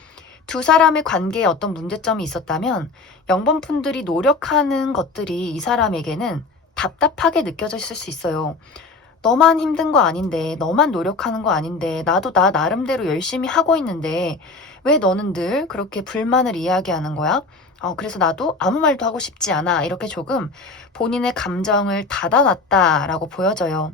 두 사람의 관계에 어떤 문제점이 있었다면 영번분들이 노력하는 것들이 이 사람에게는 답답하게 느껴졌을 수 있어요. 너만 힘든 거 아닌데, 너만 노력하는 거 아닌데, 나도 나 나름대로 열심히 하고 있는데 왜 너는 늘 그렇게 불만을 이야기하는 거야? 그래서 나도 아무 말도 하고 싶지 않아. 이렇게 조금 본인의 감정을 닫아놨다라고 보여져요.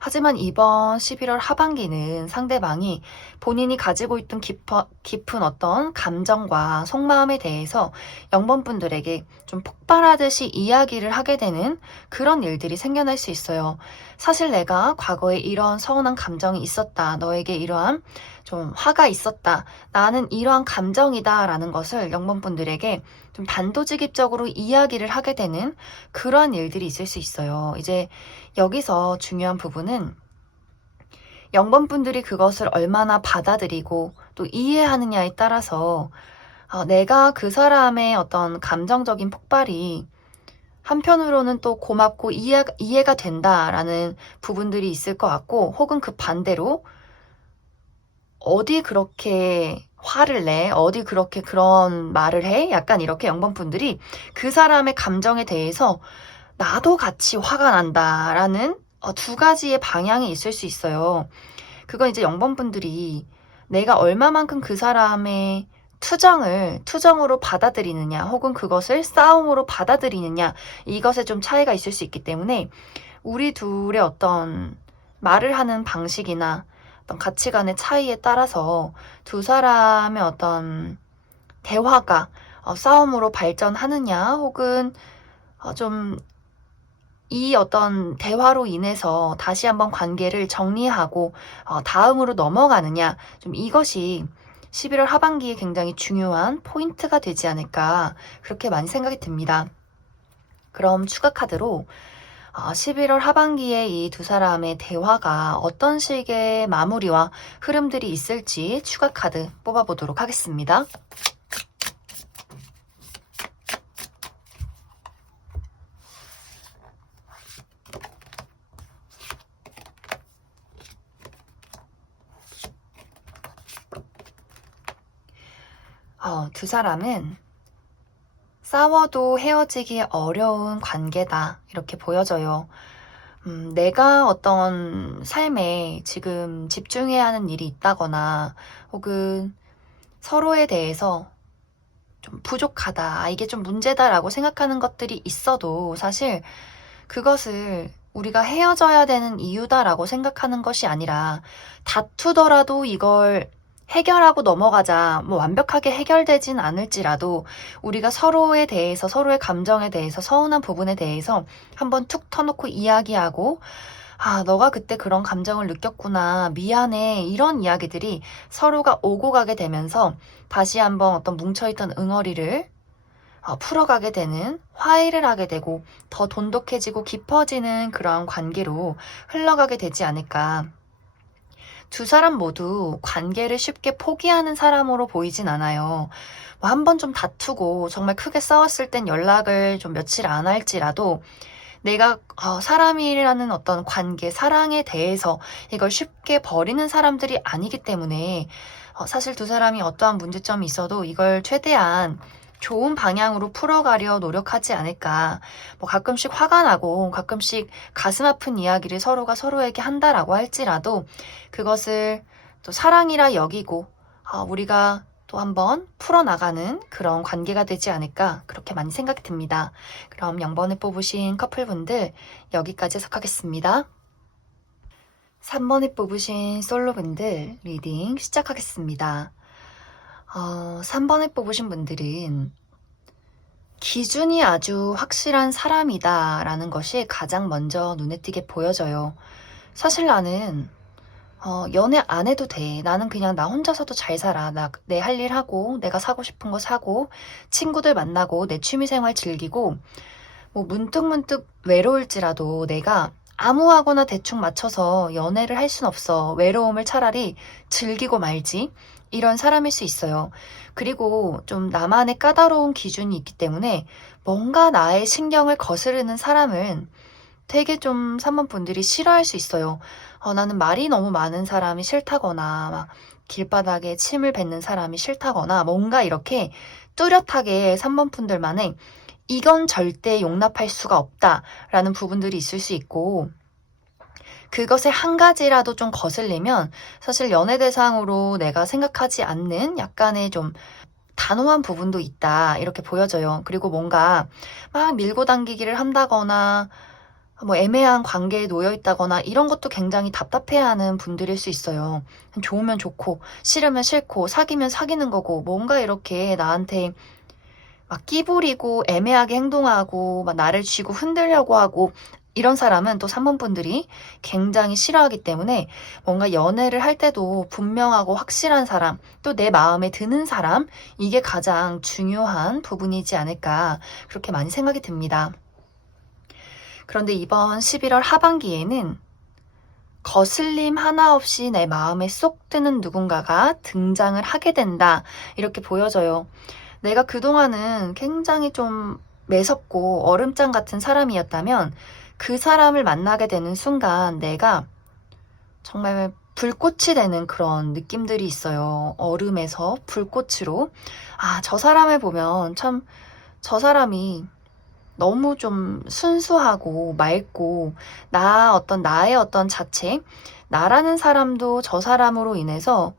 하지만 이번 11월 하반기는 상대방이 본인이 가지고 있던 깊은 어떤 감정과 속마음에 대해서 영번분들에게 좀 폭발하듯이 이야기를 하게 되는 그런 일들이 생겨날 수 있어요. 사실 내가 과거에 이런 서운한 감정이 있었다. 너에게 이러한 좀 화가 있었다. 나는 이러한 감정이다. 라는 것을 영번분들에게 좀 단도직입적으로 이야기를 하게 되는 그러한 일들이 있을 수 있어요. 이제 여기서 중요한 부분은 영번분들이 그것을 얼마나 받아들이고 또 이해하느냐에 따라서 내가 그 사람의 어떤 감정적인 폭발이 한편으로는 또 고맙고 이해가 된다라는 부분들이 있을 것 같고, 혹은 그 반대로 어디 그렇게 화를 내? 어디 그렇게 그런 말을 해? 약간 이렇게 영번분들이 그 사람의 감정에 대해서 나도 같이 화가 난다라는 두 가지의 방향이 있을 수 있어요. 그건 이제 영번분들이 내가 얼마만큼 그 사람의 투정으로 받아들이느냐, 혹은 그것을 싸움으로 받아들이느냐, 이것에 좀 차이가 있을 수 있기 때문에 우리 둘의 어떤 말을 하는 방식이나 어떤 가치관의 차이에 따라서 두 사람의 어떤 대화가 싸움으로 발전하느냐, 혹은 좀 이 어떤 대화로 인해서 다시 한번 관계를 정리하고 다음으로 넘어가느냐, 좀 이것이 11월 하반기에 굉장히 중요한 포인트가 되지 않을까, 그렇게 많이 생각이 듭니다. 그럼 추가 카드로 11월 하반기에 이 두 사람의 대화가 어떤 식의 마무리와 흐름들이 있을지 추가 카드 뽑아보도록 하겠습니다. 두 사람은 싸워도 헤어지기 어려운 관계다, 이렇게 보여져요. 내가 어떤 삶에 지금 집중해야 하는 일이 있다거나, 혹은 서로에 대해서 좀 부족하다, 이게 좀 문제다라고 생각하는 것들이 있어도 사실 그것을 우리가 헤어져야 되는 이유다라고 생각하는 것이 아니라, 다투더라도 이걸 해결하고 넘어가자, 뭐 완벽하게 해결되진 않을지라도 우리가 서로에 대해서, 서로의 감정에 대해서, 서운한 부분에 대해서 한번 툭 터놓고 이야기하고, 너가 그때 그런 감정을 느꼈구나, 미안해, 이런 이야기들이 서로가 오고 가게 되면서 다시 한번 어떤 뭉쳐있던 응어리를 풀어가게 되는, 화해를 하게 되고 더 돈독해지고 깊어지는 그런 관계로 흘러가게 되지 않을까. 두 사람 모두 관계를 쉽게 포기하는 사람으로 보이진 않아요. 뭐 한 번 좀 다투고 정말 크게 싸웠을 땐 연락을 좀 며칠 안 할지라도, 내가 사람이라는 어떤 관계, 사랑에 대해서 이걸 쉽게 버리는 사람들이 아니기 때문에 사실 두 사람이 어떠한 문제점이 있어도 이걸 최대한 좋은 방향으로 풀어가려 노력하지 않을까. 뭐 가끔씩 화가 나고 가끔씩 가슴 아픈 이야기를 서로가 서로에게 한다라고 할지라도 그것을 또 사랑이라 여기고 우리가 또 한번 풀어나가는 그런 관계가 되지 않을까, 그렇게 많이 생각이 듭니다. 그럼 0번을 뽑으신 커플분들 여기까지 해석하겠습니다. 3번을 뽑으신 솔로분들 리딩 시작하겠습니다. 3번을 뽑으신 분들은 기준이 아주 확실한 사람이다라는 것이 가장 먼저 눈에 띄게 보여져요. 사실 나는 연애 안 해도 돼. 나는 그냥 나 혼자서도 잘 살아. 나 내 할 일 하고 내가 사고 싶은 거 사고 친구들 만나고 내 취미 생활 즐기고 뭐 문득문득 외로울지라도 내가 아무하고나 대충 맞춰서 연애를 할 순 없어. 외로움을 차라리 즐기고 말지. 이런 사람일 수 있어요. 그리고 좀 나만의 까다로운 기준이 있기 때문에 뭔가 나의 신경을 거스르는 사람은 되게 좀 3번 분들이 싫어할 수 있어요. 나는 말이 너무 많은 사람이 싫다거나 막 길바닥에 침을 뱉는 사람이 싫다거나 뭔가 이렇게 뚜렷하게 3번 분들만의 이건 절대 용납할 수가 없다라는 부분들이 있을 수 있고 그것에 한 가지라도 좀 거슬리면 사실 연애 대상으로 내가 생각하지 않는 약간의 좀 단호한 부분도 있다 이렇게 보여져요. 그리고 뭔가 막 밀고 당기기를 한다거나 뭐 애매한 관계에 놓여 있다거나 이런 것도 굉장히 답답해하는 분들일 수 있어요. 좋으면 좋고 싫으면 싫고 사귀면 사귀는 거고 뭔가 이렇게 나한테 막 끼부리고 애매하게 행동하고 막 나를 쥐고 흔들려고 하고 이런 사람은 또 3번 분들이 굉장히 싫어하기 때문에 뭔가 연애를 할 때도 분명하고 확실한 사람, 또 내 마음에 드는 사람, 이게 가장 중요한 부분이지 않을까 그렇게 많이 생각이 듭니다. 그런데 이번 11월 하반기에는 거슬림 하나 없이 내 마음에 쏙 드는 누군가가 등장을 하게 된다. 이렇게 보여져요. 내가 그동안은 굉장히 좀 매섭고 얼음장 같은 사람이었다면 그 사람을 만나게 되는 순간 내가 정말 불꽃이 되는 그런 느낌들이 있어요. 얼음에서 불꽃으로. 아, 저 사람을 보면 참 저 사람이 너무 좀 순수하고 맑고 나의 어떤 자체, 나라는 사람도 저 사람으로 인해서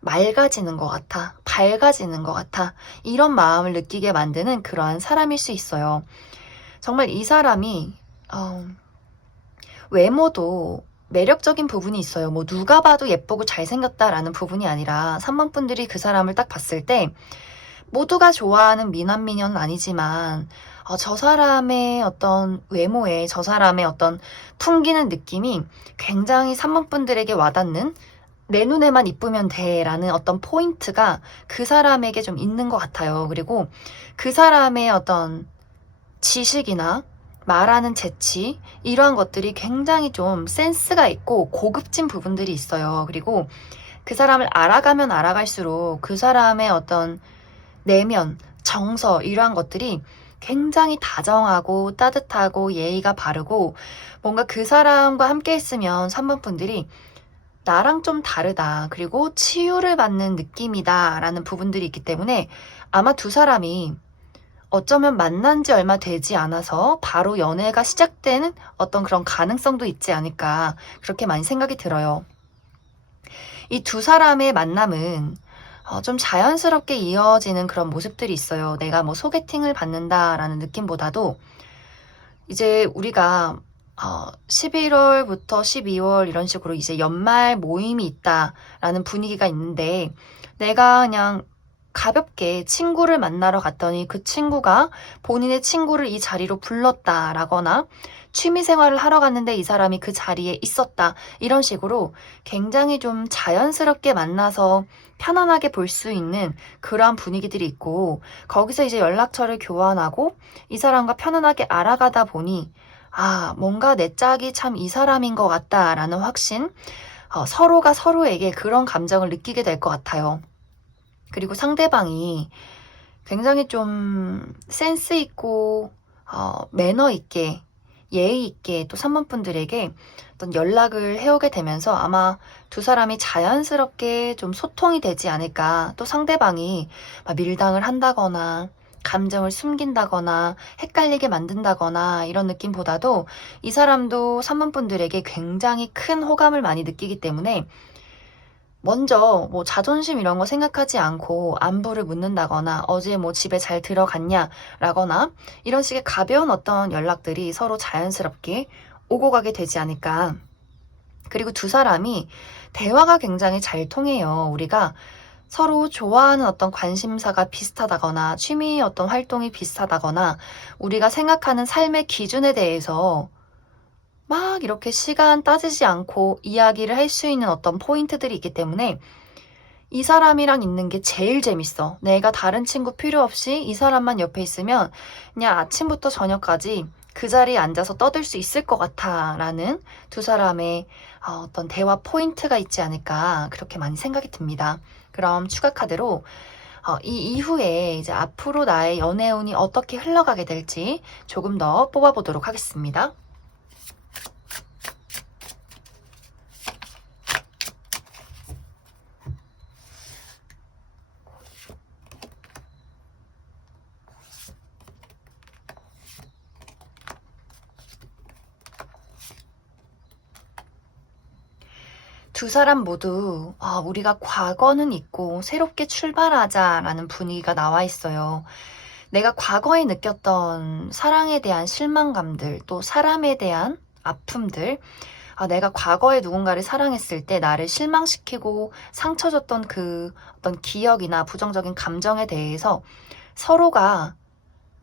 맑아지는 것 같아, 밝아지는 것 같아, 이런 마음을 느끼게 만드는 그러한 사람일 수 있어요. 정말 이 사람이 외모도 매력적인 부분이 있어요. 뭐 누가 봐도 예쁘고 잘생겼다라는 부분이 아니라 3번 분들이 그 사람을 딱 봤을 때 모두가 좋아하는 미남미녀는 아니지만 저 사람의 어떤 외모에 저 사람의 어떤 풍기는 느낌이 굉장히 3번 분들에게 와닿는 내 눈에만 이쁘면 돼라는 어떤 포인트가 그 사람에게 좀 있는 것 같아요. 그리고 그 사람의 어떤 지식이나 말하는 재치 이러한 것들이 굉장히 좀 센스가 있고 고급진 부분들이 있어요. 그리고 그 사람을 알아가면 알아갈수록 그 사람의 어떤 내면, 정서 이러한 것들이 굉장히 다정하고 따뜻하고 예의가 바르고 뭔가 그 사람과 함께 있으면 3번 분들이 나랑 좀 다르다. 그리고 치유를 받는 느낌이다. 라는 부분들이 있기 때문에 아마 두 사람이 어쩌면 만난 지 얼마 되지 않아서 바로 연애가 시작되는 어떤 그런 가능성도 있지 않을까. 그렇게 많이 생각이 들어요. 이 두 사람의 만남은 좀 자연스럽게 이어지는 그런 모습들이 있어요. 내가 뭐 소개팅을 받는다라는 느낌보다도 이제 우리가 11월부터 12월 이런 식으로 이제 연말 모임이 있다라는 분위기가 있는데 내가 그냥 가볍게 친구를 만나러 갔더니 그 친구가 본인의 친구를 이 자리로 불렀다라거나 취미 생활을 하러 갔는데 이 사람이 그 자리에 있었다. 이런 식으로 굉장히 좀 자연스럽게 만나서 편안하게 볼 수 있는 그러한 분위기들이 있고 거기서 이제 연락처를 교환하고 이 사람과 편안하게 알아가다 보니 뭔가 내 짝이 참 이 사람인 것 같다라는 확신, 서로가 서로에게 그런 감정을 느끼게 될 것 같아요. 그리고 상대방이 굉장히 좀 센스 있고 매너 있게 예의 있게 또 3번 분들에게 어떤 연락을 해오게 되면서 아마 두 사람이 자연스럽게 좀 소통이 되지 않을까. 또 상대방이 막 밀당을 한다거나 감정을 숨긴다거나 헷갈리게 만든다거나 이런 느낌보다도 이 사람도 3번 분들에게 굉장히 큰 호감을 많이 느끼기 때문에 먼저 뭐 자존심 이런 거 생각하지 않고 안부를 묻는다거나 어제 뭐 집에 잘 들어갔냐라거나 이런 식의 가벼운 어떤 연락들이 서로 자연스럽게 오고 가게 되지 않을까. 그리고 두 사람이 대화가 굉장히 잘 통해요. 우리가 서로 좋아하는 어떤 관심사가 비슷하다거나 취미 어떤 활동이 비슷하다거나 우리가 생각하는 삶의 기준에 대해서 막 이렇게 시간 따지지 않고 이야기를 할 수 있는 어떤 포인트들이 있기 때문에 이 사람이랑 있는 게 제일 재밌어. 내가 다른 친구 필요 없이 이 사람만 옆에 있으면 그냥 아침부터 저녁까지 그 자리에 앉아서 떠들 수 있을 것 같아. 라는 두 사람의 어떤 대화 포인트가 있지 않을까. 그렇게 많이 생각이 듭니다. 그럼 추가 카드로 이 이후에 이제 앞으로 나의 연애운이 어떻게 흘러가게 될지 조금 더 뽑아보도록 하겠습니다. 두 사람 모두 우리가 과거는 잊고 새롭게 출발하자라는 분위기가 나와 있어요. 내가 과거에 느꼈던 사랑에 대한 실망감들, 또 사람에 대한 아픔들, 내가 과거에 누군가를 사랑했을 때 나를 실망시키고 상처 줬던 그 어떤 기억이나 부정적인 감정에 대해서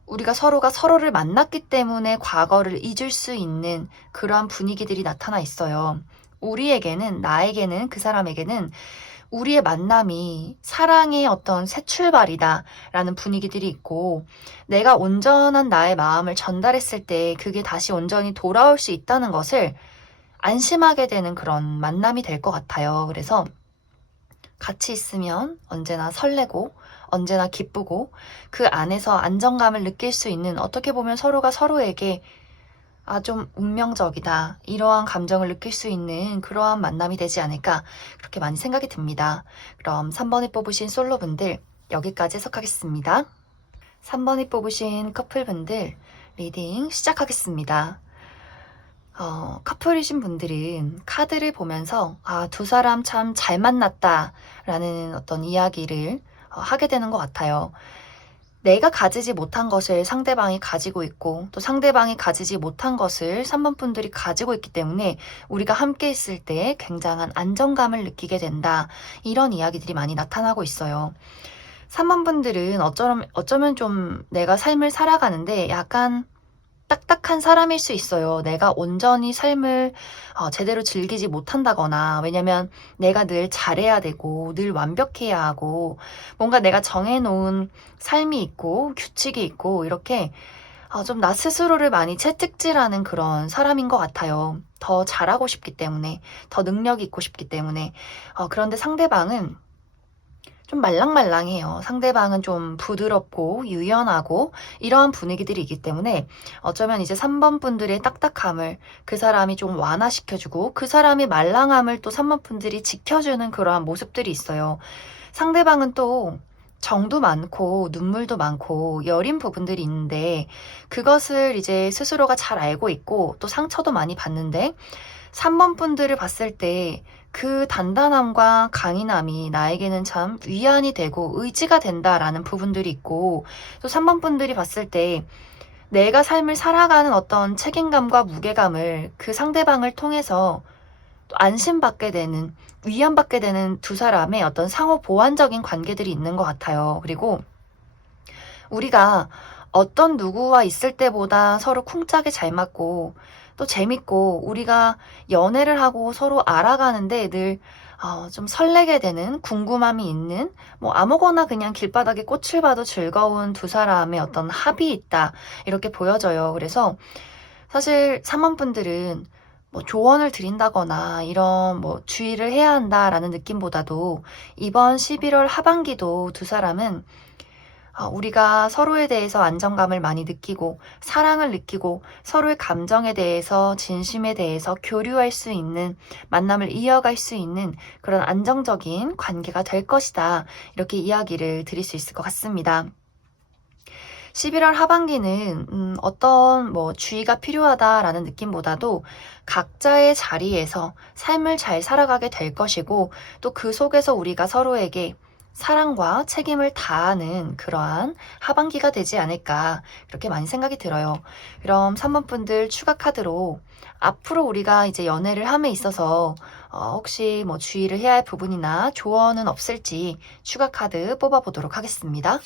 우리가 서로가 서로를 만났기 때문에 과거를 잊을 수 있는 그러한 분위기들이 나타나 있어요. 나에게는, 그 사람에게는 우리의 만남이 사랑의 어떤 새 출발이다 라는 분위기들이 있고, 내가 온전한 나의 마음을 전달했을 때 그게 다시 온전히 돌아올 수 있다는 것을 안심하게 되는 그런 만남이 될 것 같아요. 그래서 같이 있으면 언제나 설레고 언제나 기쁘고 그 안에서 안정감을 느낄 수 있는, 어떻게 보면 서로가 서로에게 좀 운명적이다, 이러한 감정을 느낄 수 있는 그러한 만남이 되지 않을까, 그렇게 많이 생각이 듭니다. 그럼 3번에 뽑으신 솔로분들 여기까지 해석하겠습니다. 3번에 뽑으신 커플분들 리딩 시작하겠습니다. 커플이신 분들은 카드를 보면서 두 사람 참 잘 만났다 라는 어떤 이야기를 하게 되는 것 같아요. 내가 가지지 못한 것을 상대방이 가지고 있고, 또 상대방이 가지지 못한 것을 3번 분들이 가지고 있기 때문에 우리가 함께 있을 때 굉장한 안정감을 느끼게 된다, 이런 이야기들이 많이 나타나고 있어요. 3번 분들은 어쩌면 좀 내가 삶을 살아가는데 약간 딱딱한 사람일 수 있어요. 내가 온전히 삶을 제대로 즐기지 못한다거나, 왜냐면 내가 늘 잘해야 되고 늘 완벽해야 하고 뭔가 내가 정해놓은 삶이 있고 규칙이 있고, 이렇게 좀 나 스스로를 많이 채찍질하는 그런 사람인 것 같아요. 더 잘하고 싶기 때문에, 더 능력이 있고 싶기 때문에. 그런데 상대방은 좀 말랑말랑해요. 상대방은 좀 부드럽고 유연하고 이러한 분위기들이 기 때문에 어쩌면 이제 3번 분들의 딱딱함을 그 사람이 좀 완화시켜주고, 그 사람의 말랑함을 또 3번 분들이 지켜주는 그러한 모습들이 있어요. 상대방은 또 정도 많고 눈물도 많고 여린 부분들이 있는데, 그것을 이제 스스로가 잘 알고 있고 또 상처도 많이 받는데, 3번 분들을 봤을 때 그 단단함과 강인함이 나에게는 참 위안이 되고 의지가 된다라는 부분들이 있고, 또 3번 분들이 봤을 때 내가 삶을 살아가는 어떤 책임감과 무게감을 그 상대방을 통해서 또 안심받게 되는, 위안받게 되는 두 사람의 어떤 상호 보완적인 관계들이 있는 것 같아요. 그리고 우리가 어떤 누구와 있을 때보다 서로 쿵짝이 잘 맞고 또 재밌고, 우리가 연애를 하고 서로 알아가는데 늘 좀 설레게 되는, 궁금함이 있는, 뭐 아무거나 그냥 길바닥에 꽃을 봐도 즐거운 두 사람의 어떤 합이 있다, 이렇게 보여져요. 그래서 사실 3원분들은 뭐 조언을 드린다거나 이런 뭐 주의를 해야 한다라는 느낌보다도 이번 11월 하반기도 두 사람은 우리가 서로에 대해서 안정감을 많이 느끼고 사랑을 느끼고 서로의 감정에 대해서, 진심에 대해서 교류할 수 있는, 만남을 이어갈 수 있는 그런 안정적인 관계가 될 것이다, 이렇게 이야기를 드릴 수 있을 것 같습니다. 11월 하반기는 어떤 뭐 주의가 필요하다라는 느낌보다도 각자의 자리에서 삶을 잘 살아가게 될 것이고, 또 그 속에서 우리가 서로에게 사랑과 책임을 다하는 그러한 하반기가 되지 않을까, 그렇게 많이 생각이 들어요. 그럼 3번 분들 추가 카드로 앞으로 우리가 이제 연애를 함에 있어서 혹시 뭐 주의를 해야 할 부분이나 조언은 없을지 추가 카드 뽑아보도록 하겠습니다.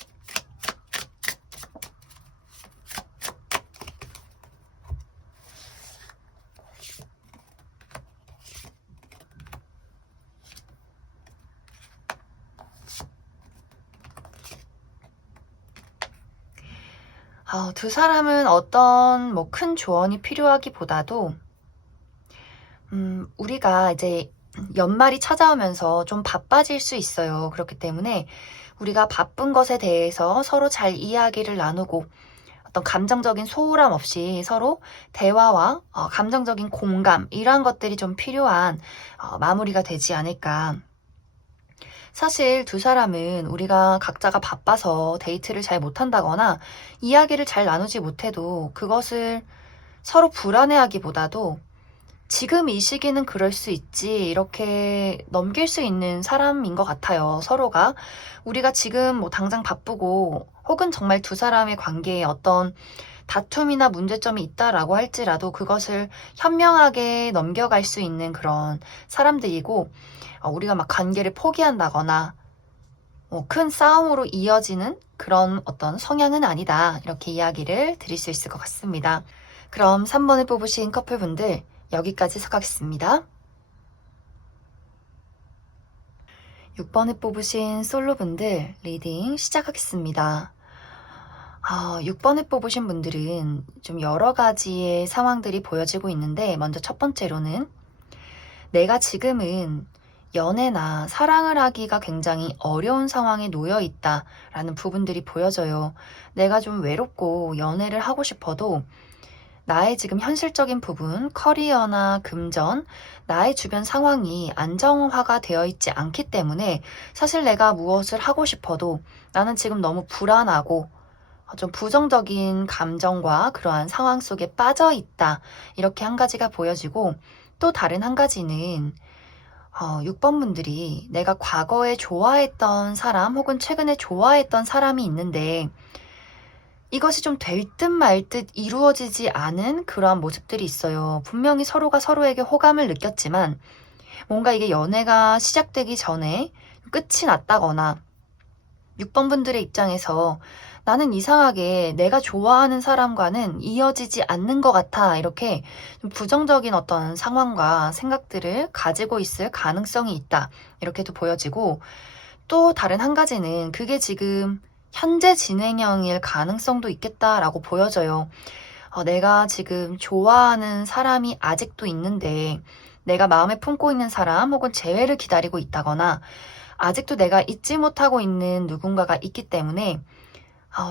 두 사람은 어떤 뭐 큰 조언이 필요하기보다도 우리가 이제 연말이 찾아오면서 좀 바빠질 수 있어요. 그렇기 때문에 우리가 바쁜 것에 대해서 서로 잘 이야기를 나누고 어떤 감정적인 소홀함 없이 서로 대화와 감정적인 공감 이러한 것들이 좀 필요한 마무리가 되지 않을까. 사실 두 사람은 우리가 각자가 바빠서 데이트를 잘 못한다거나 이야기를 잘 나누지 못해도 그것을 서로 불안해하기보다도 지금 이 시기는 그럴 수 있지 이렇게 넘길 수 있는 사람인 것 같아요. 서로가 우리가 지금 뭐 당장 바쁘고 혹은 정말 두 사람의 관계에 어떤 다툼이나 문제점이 있다라고 할지라도 그것을 현명하게 넘겨갈 수 있는 그런 사람들이고 우리가 막 관계를 포기한다거나 큰 싸움으로 이어지는 그런 어떤 성향은 아니다. 이렇게 이야기를 드릴 수 있을 것 같습니다. 그럼 3번을 뽑으신 커플분들 여기까지 서가겠습니다. 6번을 뽑으신 솔로분들 리딩 시작하겠습니다. 6번을 뽑으신 분들은 좀 여러 가지의 상황들이 보여지고 있는데 먼저 첫 번째로는 내가 지금은 연애나 사랑을 하기가 굉장히 어려운 상황에 놓여 있다라는 부분들이 보여져요. 내가 좀 외롭고 연애를 하고 싶어도 나의 지금 현실적인 부분, 커리어나 금전, 나의 주변 상황이 안정화가 되어 있지 않기 때문에 사실 내가 무엇을 하고 싶어도 나는 지금 너무 불안하고 좀 부정적인 감정과 그러한 상황 속에 빠져 있다. 이렇게 한 가지가 보여지고 또 다른 한 가지는 6번 분들이 내가 과거에 좋아했던 사람 혹은 최근에 좋아했던 사람이 있는데 이것이 좀 될 듯 말 듯 이루어지지 않은 그러한 모습들이 있어요. 분명히 서로가 서로에게 호감을 느꼈지만 뭔가 이게 연애가 시작되기 전에 끝이 났다거나 6번 분들의 입장에서 나는 이상하게 내가 좋아하는 사람과는 이어지지 않는 것 같아. 이렇게 좀 부정적인 어떤 상황과 생각들을 가지고 있을 가능성이 있다. 이렇게도 보여지고 또 다른 한 가지는 그게 지금 현재 진행형일 가능성도 있겠다라고 보여져요. 내가 지금 좋아하는 사람이 아직도 있는데 내가 마음에 품고 있는 사람 혹은 재회를 기다리고 있다거나 아직도 내가 잊지 못하고 있는 누군가가 있기 때문에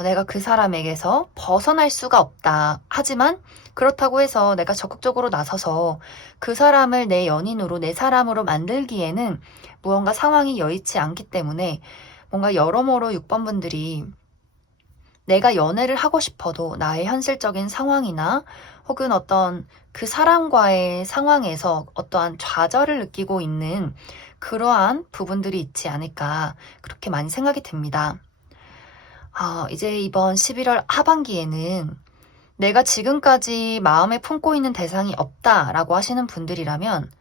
내가 그 사람에게서 벗어날 수가 없다. 하지만 그렇다고 해서 내가 적극적으로 나서서 그 사람을 내 연인으로 내 사람으로 만들기에는 무언가 상황이 여의치 않기 때문에 뭔가 여러모로 6번 분들이 내가 연애를 하고 싶어도 나의 현실적인 상황이나 혹은 어떤 그 사람과의 상황에서 어떠한 좌절을 느끼고 있는 그러한 부분들이 있지 않을까 그렇게 많이 생각이 듭니다. 이제 이번 11월 하반기에는 내가 지금까지 마음에 품고 있는 대상이 없다라고 하시는 분들이라면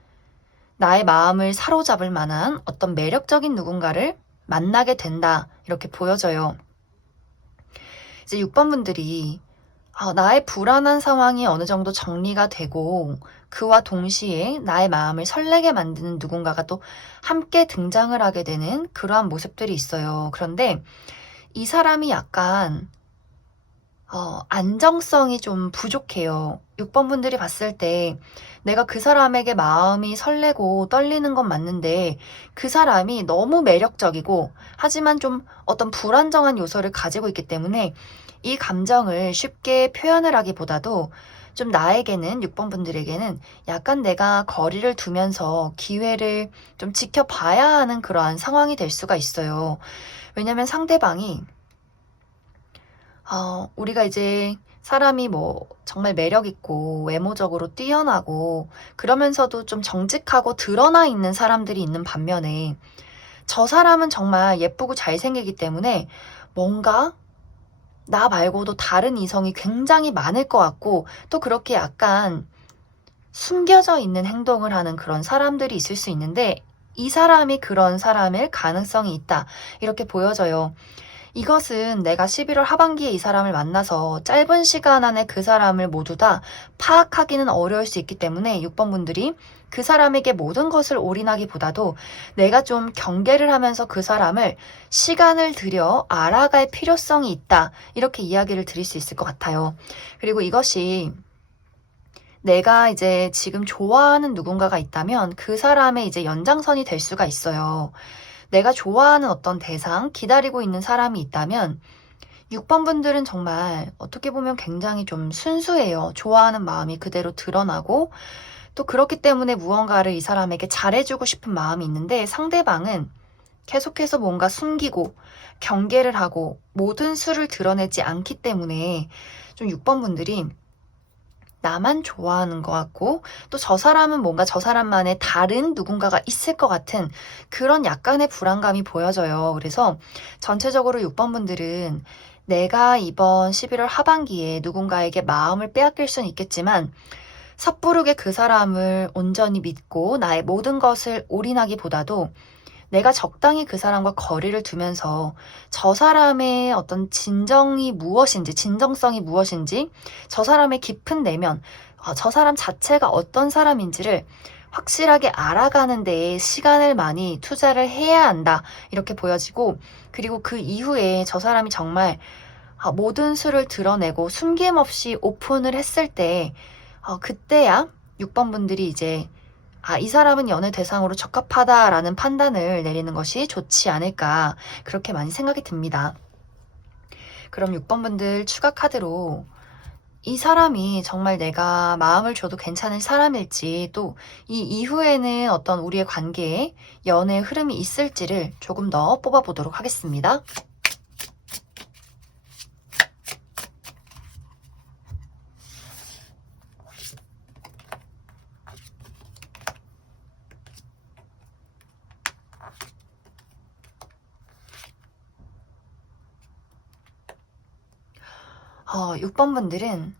나의 마음을 사로잡을 만한 어떤 매력적인 누군가를 만나게 된다. 이렇게 보여져요. 이제 6번 분들이 나의 불안한 상황이 어느 정도 정리가 되고 그와 동시에 나의 마음을 설레게 만드는 누군가가 또 함께 등장을 하게 되는 그러한 모습들이 있어요. 그런데 이 사람이 약간 안정성이 좀 부족해요. 6번 분들이 봤을 때 내가 그 사람에게 마음이 설레고 떨리는 건 맞는데 그 사람이 너무 매력적이고 하지만 좀 어떤 불안정한 요소를 가지고 있기 때문에 이 감정을 쉽게 표현을 하기보다도 좀 나에게는 6번 분들에게는 약간 내가 거리를 두면서 기회를 좀 지켜봐야 하는 그러한 상황이 될 수가 있어요. 왜냐면 상대방이 우리가 이제 사람이 뭐 정말 매력 있고 외모적으로 뛰어나고 그러면서도 좀 정직하고 드러나 있는 사람들이 있는 반면에 저 사람은 정말 예쁘고 잘생기기 때문에 뭔가 나 말고도 다른 이성이 굉장히 많을 것 같고 또 그렇게 약간 숨겨져 있는 행동을 하는 그런 사람들이 있을 수 있는데 이 사람이 그런 사람일 가능성이 있다. 이렇게 보여져요. 이것은 내가 11월 하반기에 이 사람을 만나서 짧은 시간 안에 그 사람을 모두 다 파악하기는 어려울 수 있기 때문에 6번 분들이 그 사람에게 모든 것을 올인하기보다도 내가 좀 경계를 하면서 그 사람을 시간을 들여 알아갈 필요성이 있다. 이렇게 이야기를 드릴 수 있을 것 같아요. 그리고 이것이 내가 이제 지금 좋아하는 누군가가 있다면 그 사람의 이제 연장선이 될 수가 있어요. 내가 좋아하는 어떤 대상, 기다리고 있는 사람이 있다면 6번 분들은 정말 어떻게 보면 굉장히 좀 순수해요. 좋아하는 마음이 그대로 드러나고 또 그렇기 때문에 무언가를 이 사람에게 잘해주고 싶은 마음이 있는데 상대방은 계속해서 뭔가 숨기고 경계를 하고 모든 수를 드러내지 않기 때문에 좀 6번 분들이 나만 좋아하는 것 같고 또 저 사람은 뭔가 저 사람만의 다른 누군가가 있을 것 같은 그런 약간의 불안감이 보여져요. 그래서 전체적으로 6번 분들은 내가 이번 11월 하반기에 누군가에게 마음을 빼앗길 수는 있겠지만 섣부르게 그 사람을 온전히 믿고 나의 모든 것을 올인하기보다도 내가 적당히 그 사람과 거리를 두면서 저 사람의 어떤 진정이 무엇인지, 진정성이 무엇인지, 저 사람의 깊은 내면, 저 사람 자체가 어떤 사람인지를 확실하게 알아가는 데에 시간을 많이 투자를 해야 한다. 이렇게 보여지고, 그리고 그 이후에 저 사람이 정말 모든 수를 드러내고 숨김없이 오픈을 했을 때, 그때야 6번 분들이 이제 이 사람은 연애 대상으로 적합하다라는 판단을 내리는 것이 좋지 않을까 그렇게 많이 생각이 듭니다. 그럼 6번 분들 추가 카드로 이 사람이 정말 내가 마음을 줘도 괜찮은 사람일지 또 이 이후에는 어떤 우리의 관계에 연애의 흐름이 있을지를 조금 더 뽑아보도록 하겠습니다. 6번 분들은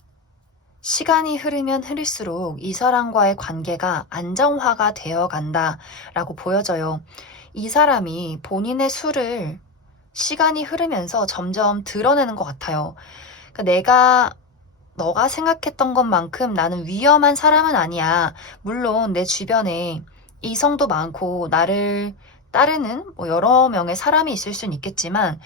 시간이 흐르면 흐를수록 이 사람과의 관계가 안정화가 되어 간다라고 보여져요. 이 사람이 본인의 수를 시간이 흐르면서 점점 드러내는 것 같아요. 그러니까 너가 생각했던 것만큼 나는 위험한 사람은 아니야. 물론 내 주변에 이성도 많고 나를 따르는 여러 명의 사람이 있을 수는 있겠지만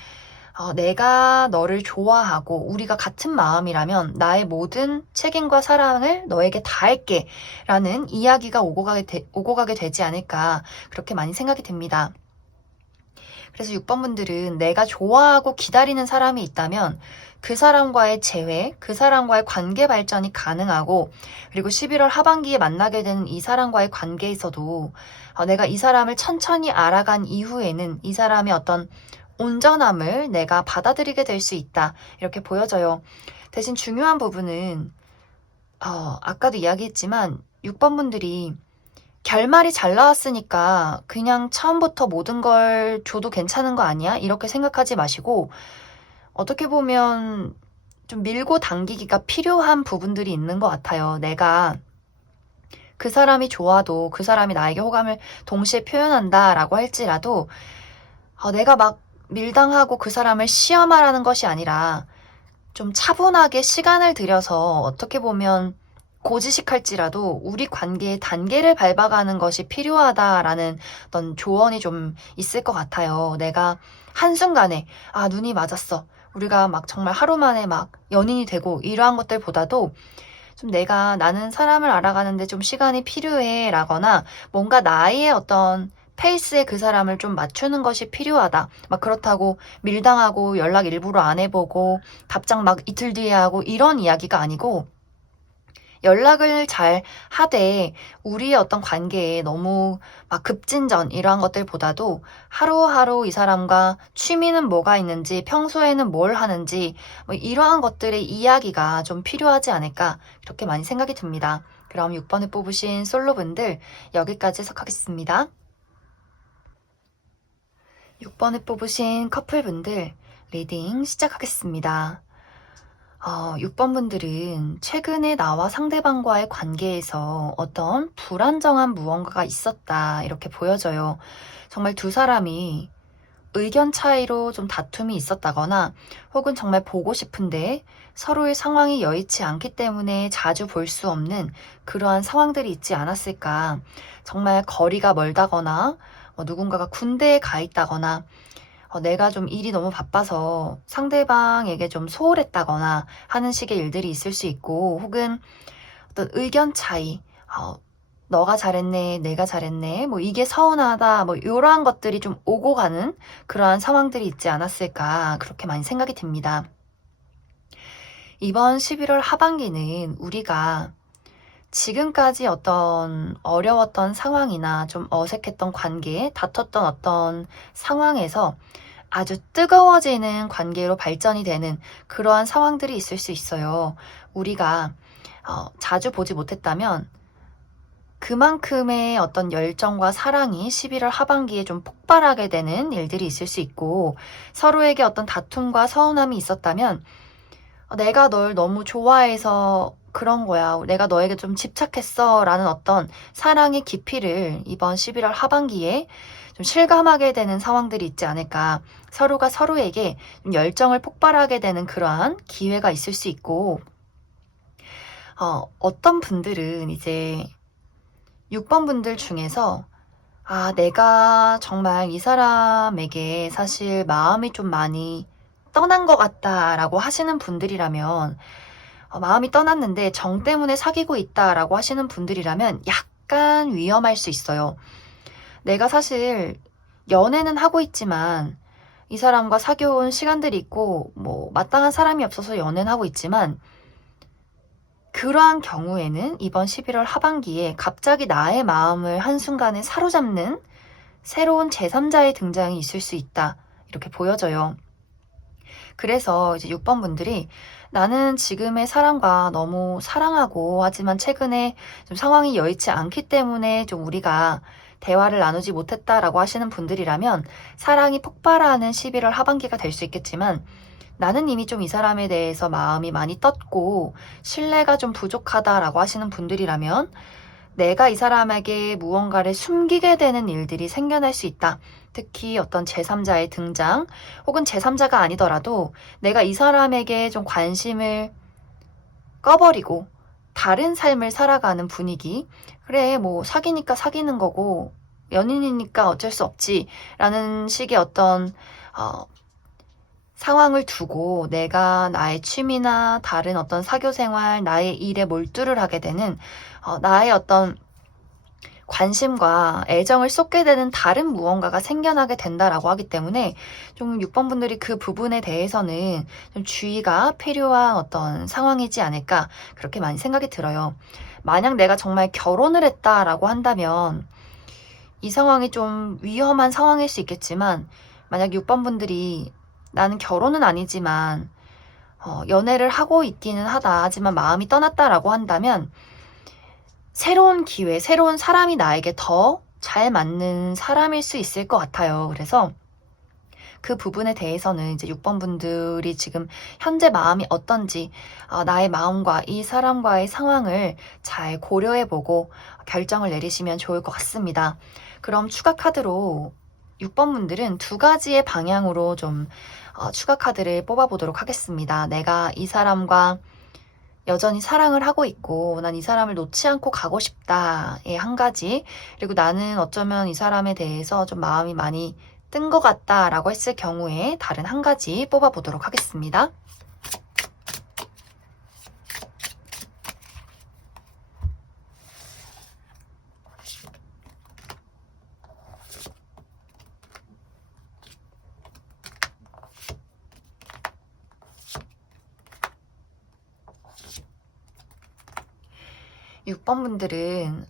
내가 너를 좋아하고 우리가 같은 마음이라면 나의 모든 책임과 사랑을 너에게 다할게 라는 이야기가 오고 가게 되지 않을까 그렇게 많이 생각이 됩니다. 그래서 6번 분들은 내가 좋아하고 기다리는 사람이 있다면 그 사람과의 재회, 그 사람과의 관계 발전이 가능하고 그리고 11월 하반기에 만나게 되는 이 사람과의 관계에서도 내가 이 사람을 천천히 알아간 이후에는 이 사람의 어떤 온전함을 내가 받아들이게 될 수 있다. 이렇게 보여져요. 대신 중요한 부분은 아까도 이야기했지만 6번 분들이 결말이 잘 나왔으니까 그냥 처음부터 모든 걸 줘도 괜찮은 거 아니야? 이렇게 생각하지 마시고 어떻게 보면 좀 밀고 당기기가 필요한 부분들이 있는 것 같아요. 내가 그 사람이 좋아도 그 사람이 나에게 호감을 동시에 표현한다라고 할지라도 내가 막 밀당하고 그 사람을 시험하라는 것이 아니라 좀 차분하게 시간을 들여서 어떻게 보면 고지식할지라도 우리 관계의 단계를 밟아가는 것이 필요하다라는 어떤 조언이 좀 있을 것 같아요. 내가 한순간에 눈이 맞았어. 우리가 막 정말 하루 만에 막 연인이 되고 이러한 것들보다도 좀 나는 사람을 알아가는데 좀 시간이 필요해 라거나 뭔가 나의 어떤 페이스에 그 사람을 좀 맞추는 것이 필요하다. 막 그렇다고 밀당하고 연락 일부러 안 해보고 답장 막 이틀 뒤에 하고 이런 이야기가 아니고 연락을 잘 하되 우리의 어떤 관계에 너무 막 급진전 이러한 것들보다도 하루하루 이 사람과 취미는 뭐가 있는지 평소에는 뭘 하는지 뭐 이러한 것들의 이야기가 좀 필요하지 않을까 그렇게 많이 생각이 듭니다. 그럼 6번을 뽑으신 솔로분들 여기까지 해석하겠습니다. 6번을 뽑으신 커플분들 리딩 시작하겠습니다. 6번 분들은 최근에 나와 상대방과의 관계에서 어떤 불안정한 무언가가 있었다, 이렇게 보여져요. 정말 두 사람이 의견 차이로 좀 다툼이 있었다거나 혹은 정말 보고 싶은데 서로의 상황이 여의치 않기 때문에 자주 볼 수 없는 그러한 상황들이 있지 않았을까. 정말 거리가 멀다거나 누군가가 군대에 가 있다거나 내가 좀 일이 너무 바빠서 상대방에게 좀 소홀했다거나 하는 식의 일들이 있을 수 있고, 혹은 어떤 의견 차이, 너가 잘했네, 내가 잘했네, 뭐 이게 서운하다, 뭐 이러한 것들이 좀 오고 가는 그러한 상황들이 있지 않았을까, 그렇게 많이 생각이 듭니다. 이번 11월 하반기는 우리가 지금까지 어떤 어려웠던 상황이나 좀 어색했던 관계, 다퉜던 어떤 상황에서 아주 뜨거워지는 관계로 발전이 되는 그러한 상황들이 있을 수 있어요. 우리가 자주 보지 못했다면 그만큼의 어떤 열정과 사랑이 11월 하반기에 좀 폭발하게 되는 일들이 있을 수 있고, 서로에게 어떤 다툼과 서운함이 있었다면 내가 널 너무 좋아해서 그런 거야, 내가 너에게 좀 집착했어 라는 어떤 사랑의 깊이를 이번 11월 하반기에 좀 실감하게 되는 상황들이 있지 않을까. 서로가 서로에게 열정을 폭발하게 되는 그러한 기회가 있을 수 있고, 어떤 분들은 이제 6번 분들 중에서 내가 정말 이 사람에게 사실 마음이 좀 많이 떠난 것 같다라고 하시는 분들이라면, 마음이 떠났는데 정 때문에 사귀고 있다라고 하시는 분들이라면 약간 위험할 수 있어요. 내가 사실 연애는 하고 있지만 이 사람과 사귀어온 시간들이 있고 뭐 마땅한 사람이 없어서 연애는 하고 있지만, 그러한 경우에는 이번 11월 하반기에 갑자기 나의 마음을 한순간에 사로잡는 새로운 제3자의 등장이 있을 수 있다, 이렇게 보여져요. 그래서 이제 6번 분들이 나는 지금의 사람과 너무 사랑하고, 하지만 최근에 좀 상황이 여의치 않기 때문에 좀 우리가 대화를 나누지 못했다라고 하시는 분들이라면 사랑이 폭발하는 11월 하반기가 될 수 있겠지만, 나는 이미 좀 이 사람에 대해서 마음이 많이 떴고 신뢰가 좀 부족하다라고 하시는 분들이라면 내가 이 사람에게 무언가를 숨기게 되는 일들이 생겨날 수 있다. 특히 어떤 제3자의 등장, 혹은 제3자가 아니더라도 내가 이 사람에게 좀 관심을 꺼버리고 다른 삶을 살아가는 분위기. 그래, 뭐 사귀니까 사귀는 거고 연인이니까 어쩔 수 없지 라는 식의 어떤 상황을 두고 내가 나의 취미나 다른 어떤 사교 생활, 나의 일에 몰두를 하게 되는, 나의 어떤 관심과 애정을 쏟게 되는 다른 무언가가 생겨나게 된다라고 하기 때문에 좀 6번 분들이 그 부분에 대해서는 좀 주의가 필요한 어떤 상황이지 않을까, 그렇게 많이 생각이 들어요. 만약 내가 정말 결혼을 했다라고 한다면 이 상황이 좀 위험한 상황일 수 있겠지만, 만약 6번 분들이 나는 결혼은 아니지만 연애를 하고 있기는 하다, 하지만 마음이 떠났다라고 한다면 새로운 기회, 새로운 사람이 나에게 더 잘 맞는 사람일 수 있을 것 같아요. 그래서 그 부분에 대해서는 이제 6번 분들이 지금 현재 마음이 어떤지, 나의 마음과 이 사람과의 상황을 잘 고려해보고 결정을 내리시면 좋을 것 같습니다. 그럼 추가 카드로 6번 분들은 두 가지의 방향으로 좀 추가 카드를 뽑아보도록 하겠습니다. 내가 이 사람과 여전히 사랑을 하고 있고 난 이 사람을 놓지 않고 가고 싶다의 한 가지, 그리고 나는 어쩌면 이 사람에 대해서 좀 마음이 많이 뜬 것 같다라고 했을 경우에 다른 한 가지 뽑아보도록 하겠습니다. 6번 분들은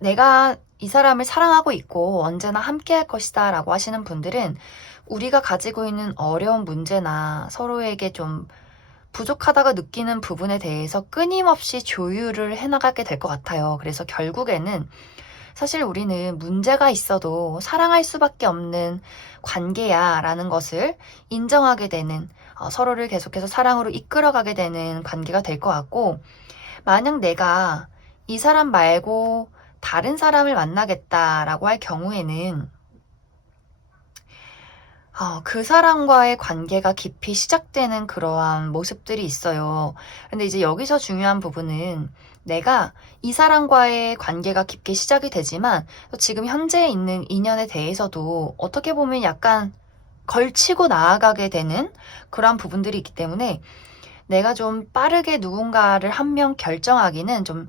내가 이 사람을 사랑하고 있고 언제나 함께 할 것이다 라고 하시는 분들은 우리가 가지고 있는 어려운 문제나 서로에게 좀 부족하다고 느끼는 부분에 대해서 끊임없이 조율을 해나가게 될 것 같아요. 그래서 결국에는 사실 우리는 문제가 있어도 사랑할 수밖에 없는 관계야 라는 것을 인정하게 되는, 서로를 계속해서 사랑으로 이끌어가게 되는 관계가 될 것 같고, 만약 내가 이 사람 말고 다른 사람을 만나겠다라고 할 경우에는 그 사람과의 관계가 깊이 시작되는 그러한 모습들이 있어요. 근데 이제 여기서 중요한 부분은 내가 이 사람과의 관계가 깊게 시작이 되지만 또 지금 현재 있는 인연에 대해서도 어떻게 보면 약간 걸치고 나아가게 되는 그러한 부분들이 있기 때문에 내가 좀 빠르게 누군가를 한 명 결정하기는 좀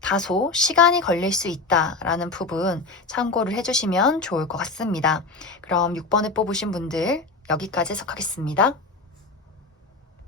다소 시간이 걸릴 수 있다라는 부분 참고를 해주시면 좋을 것 같습니다. 그럼 6번을 뽑으신 분들 여기까지 해석하겠습니다.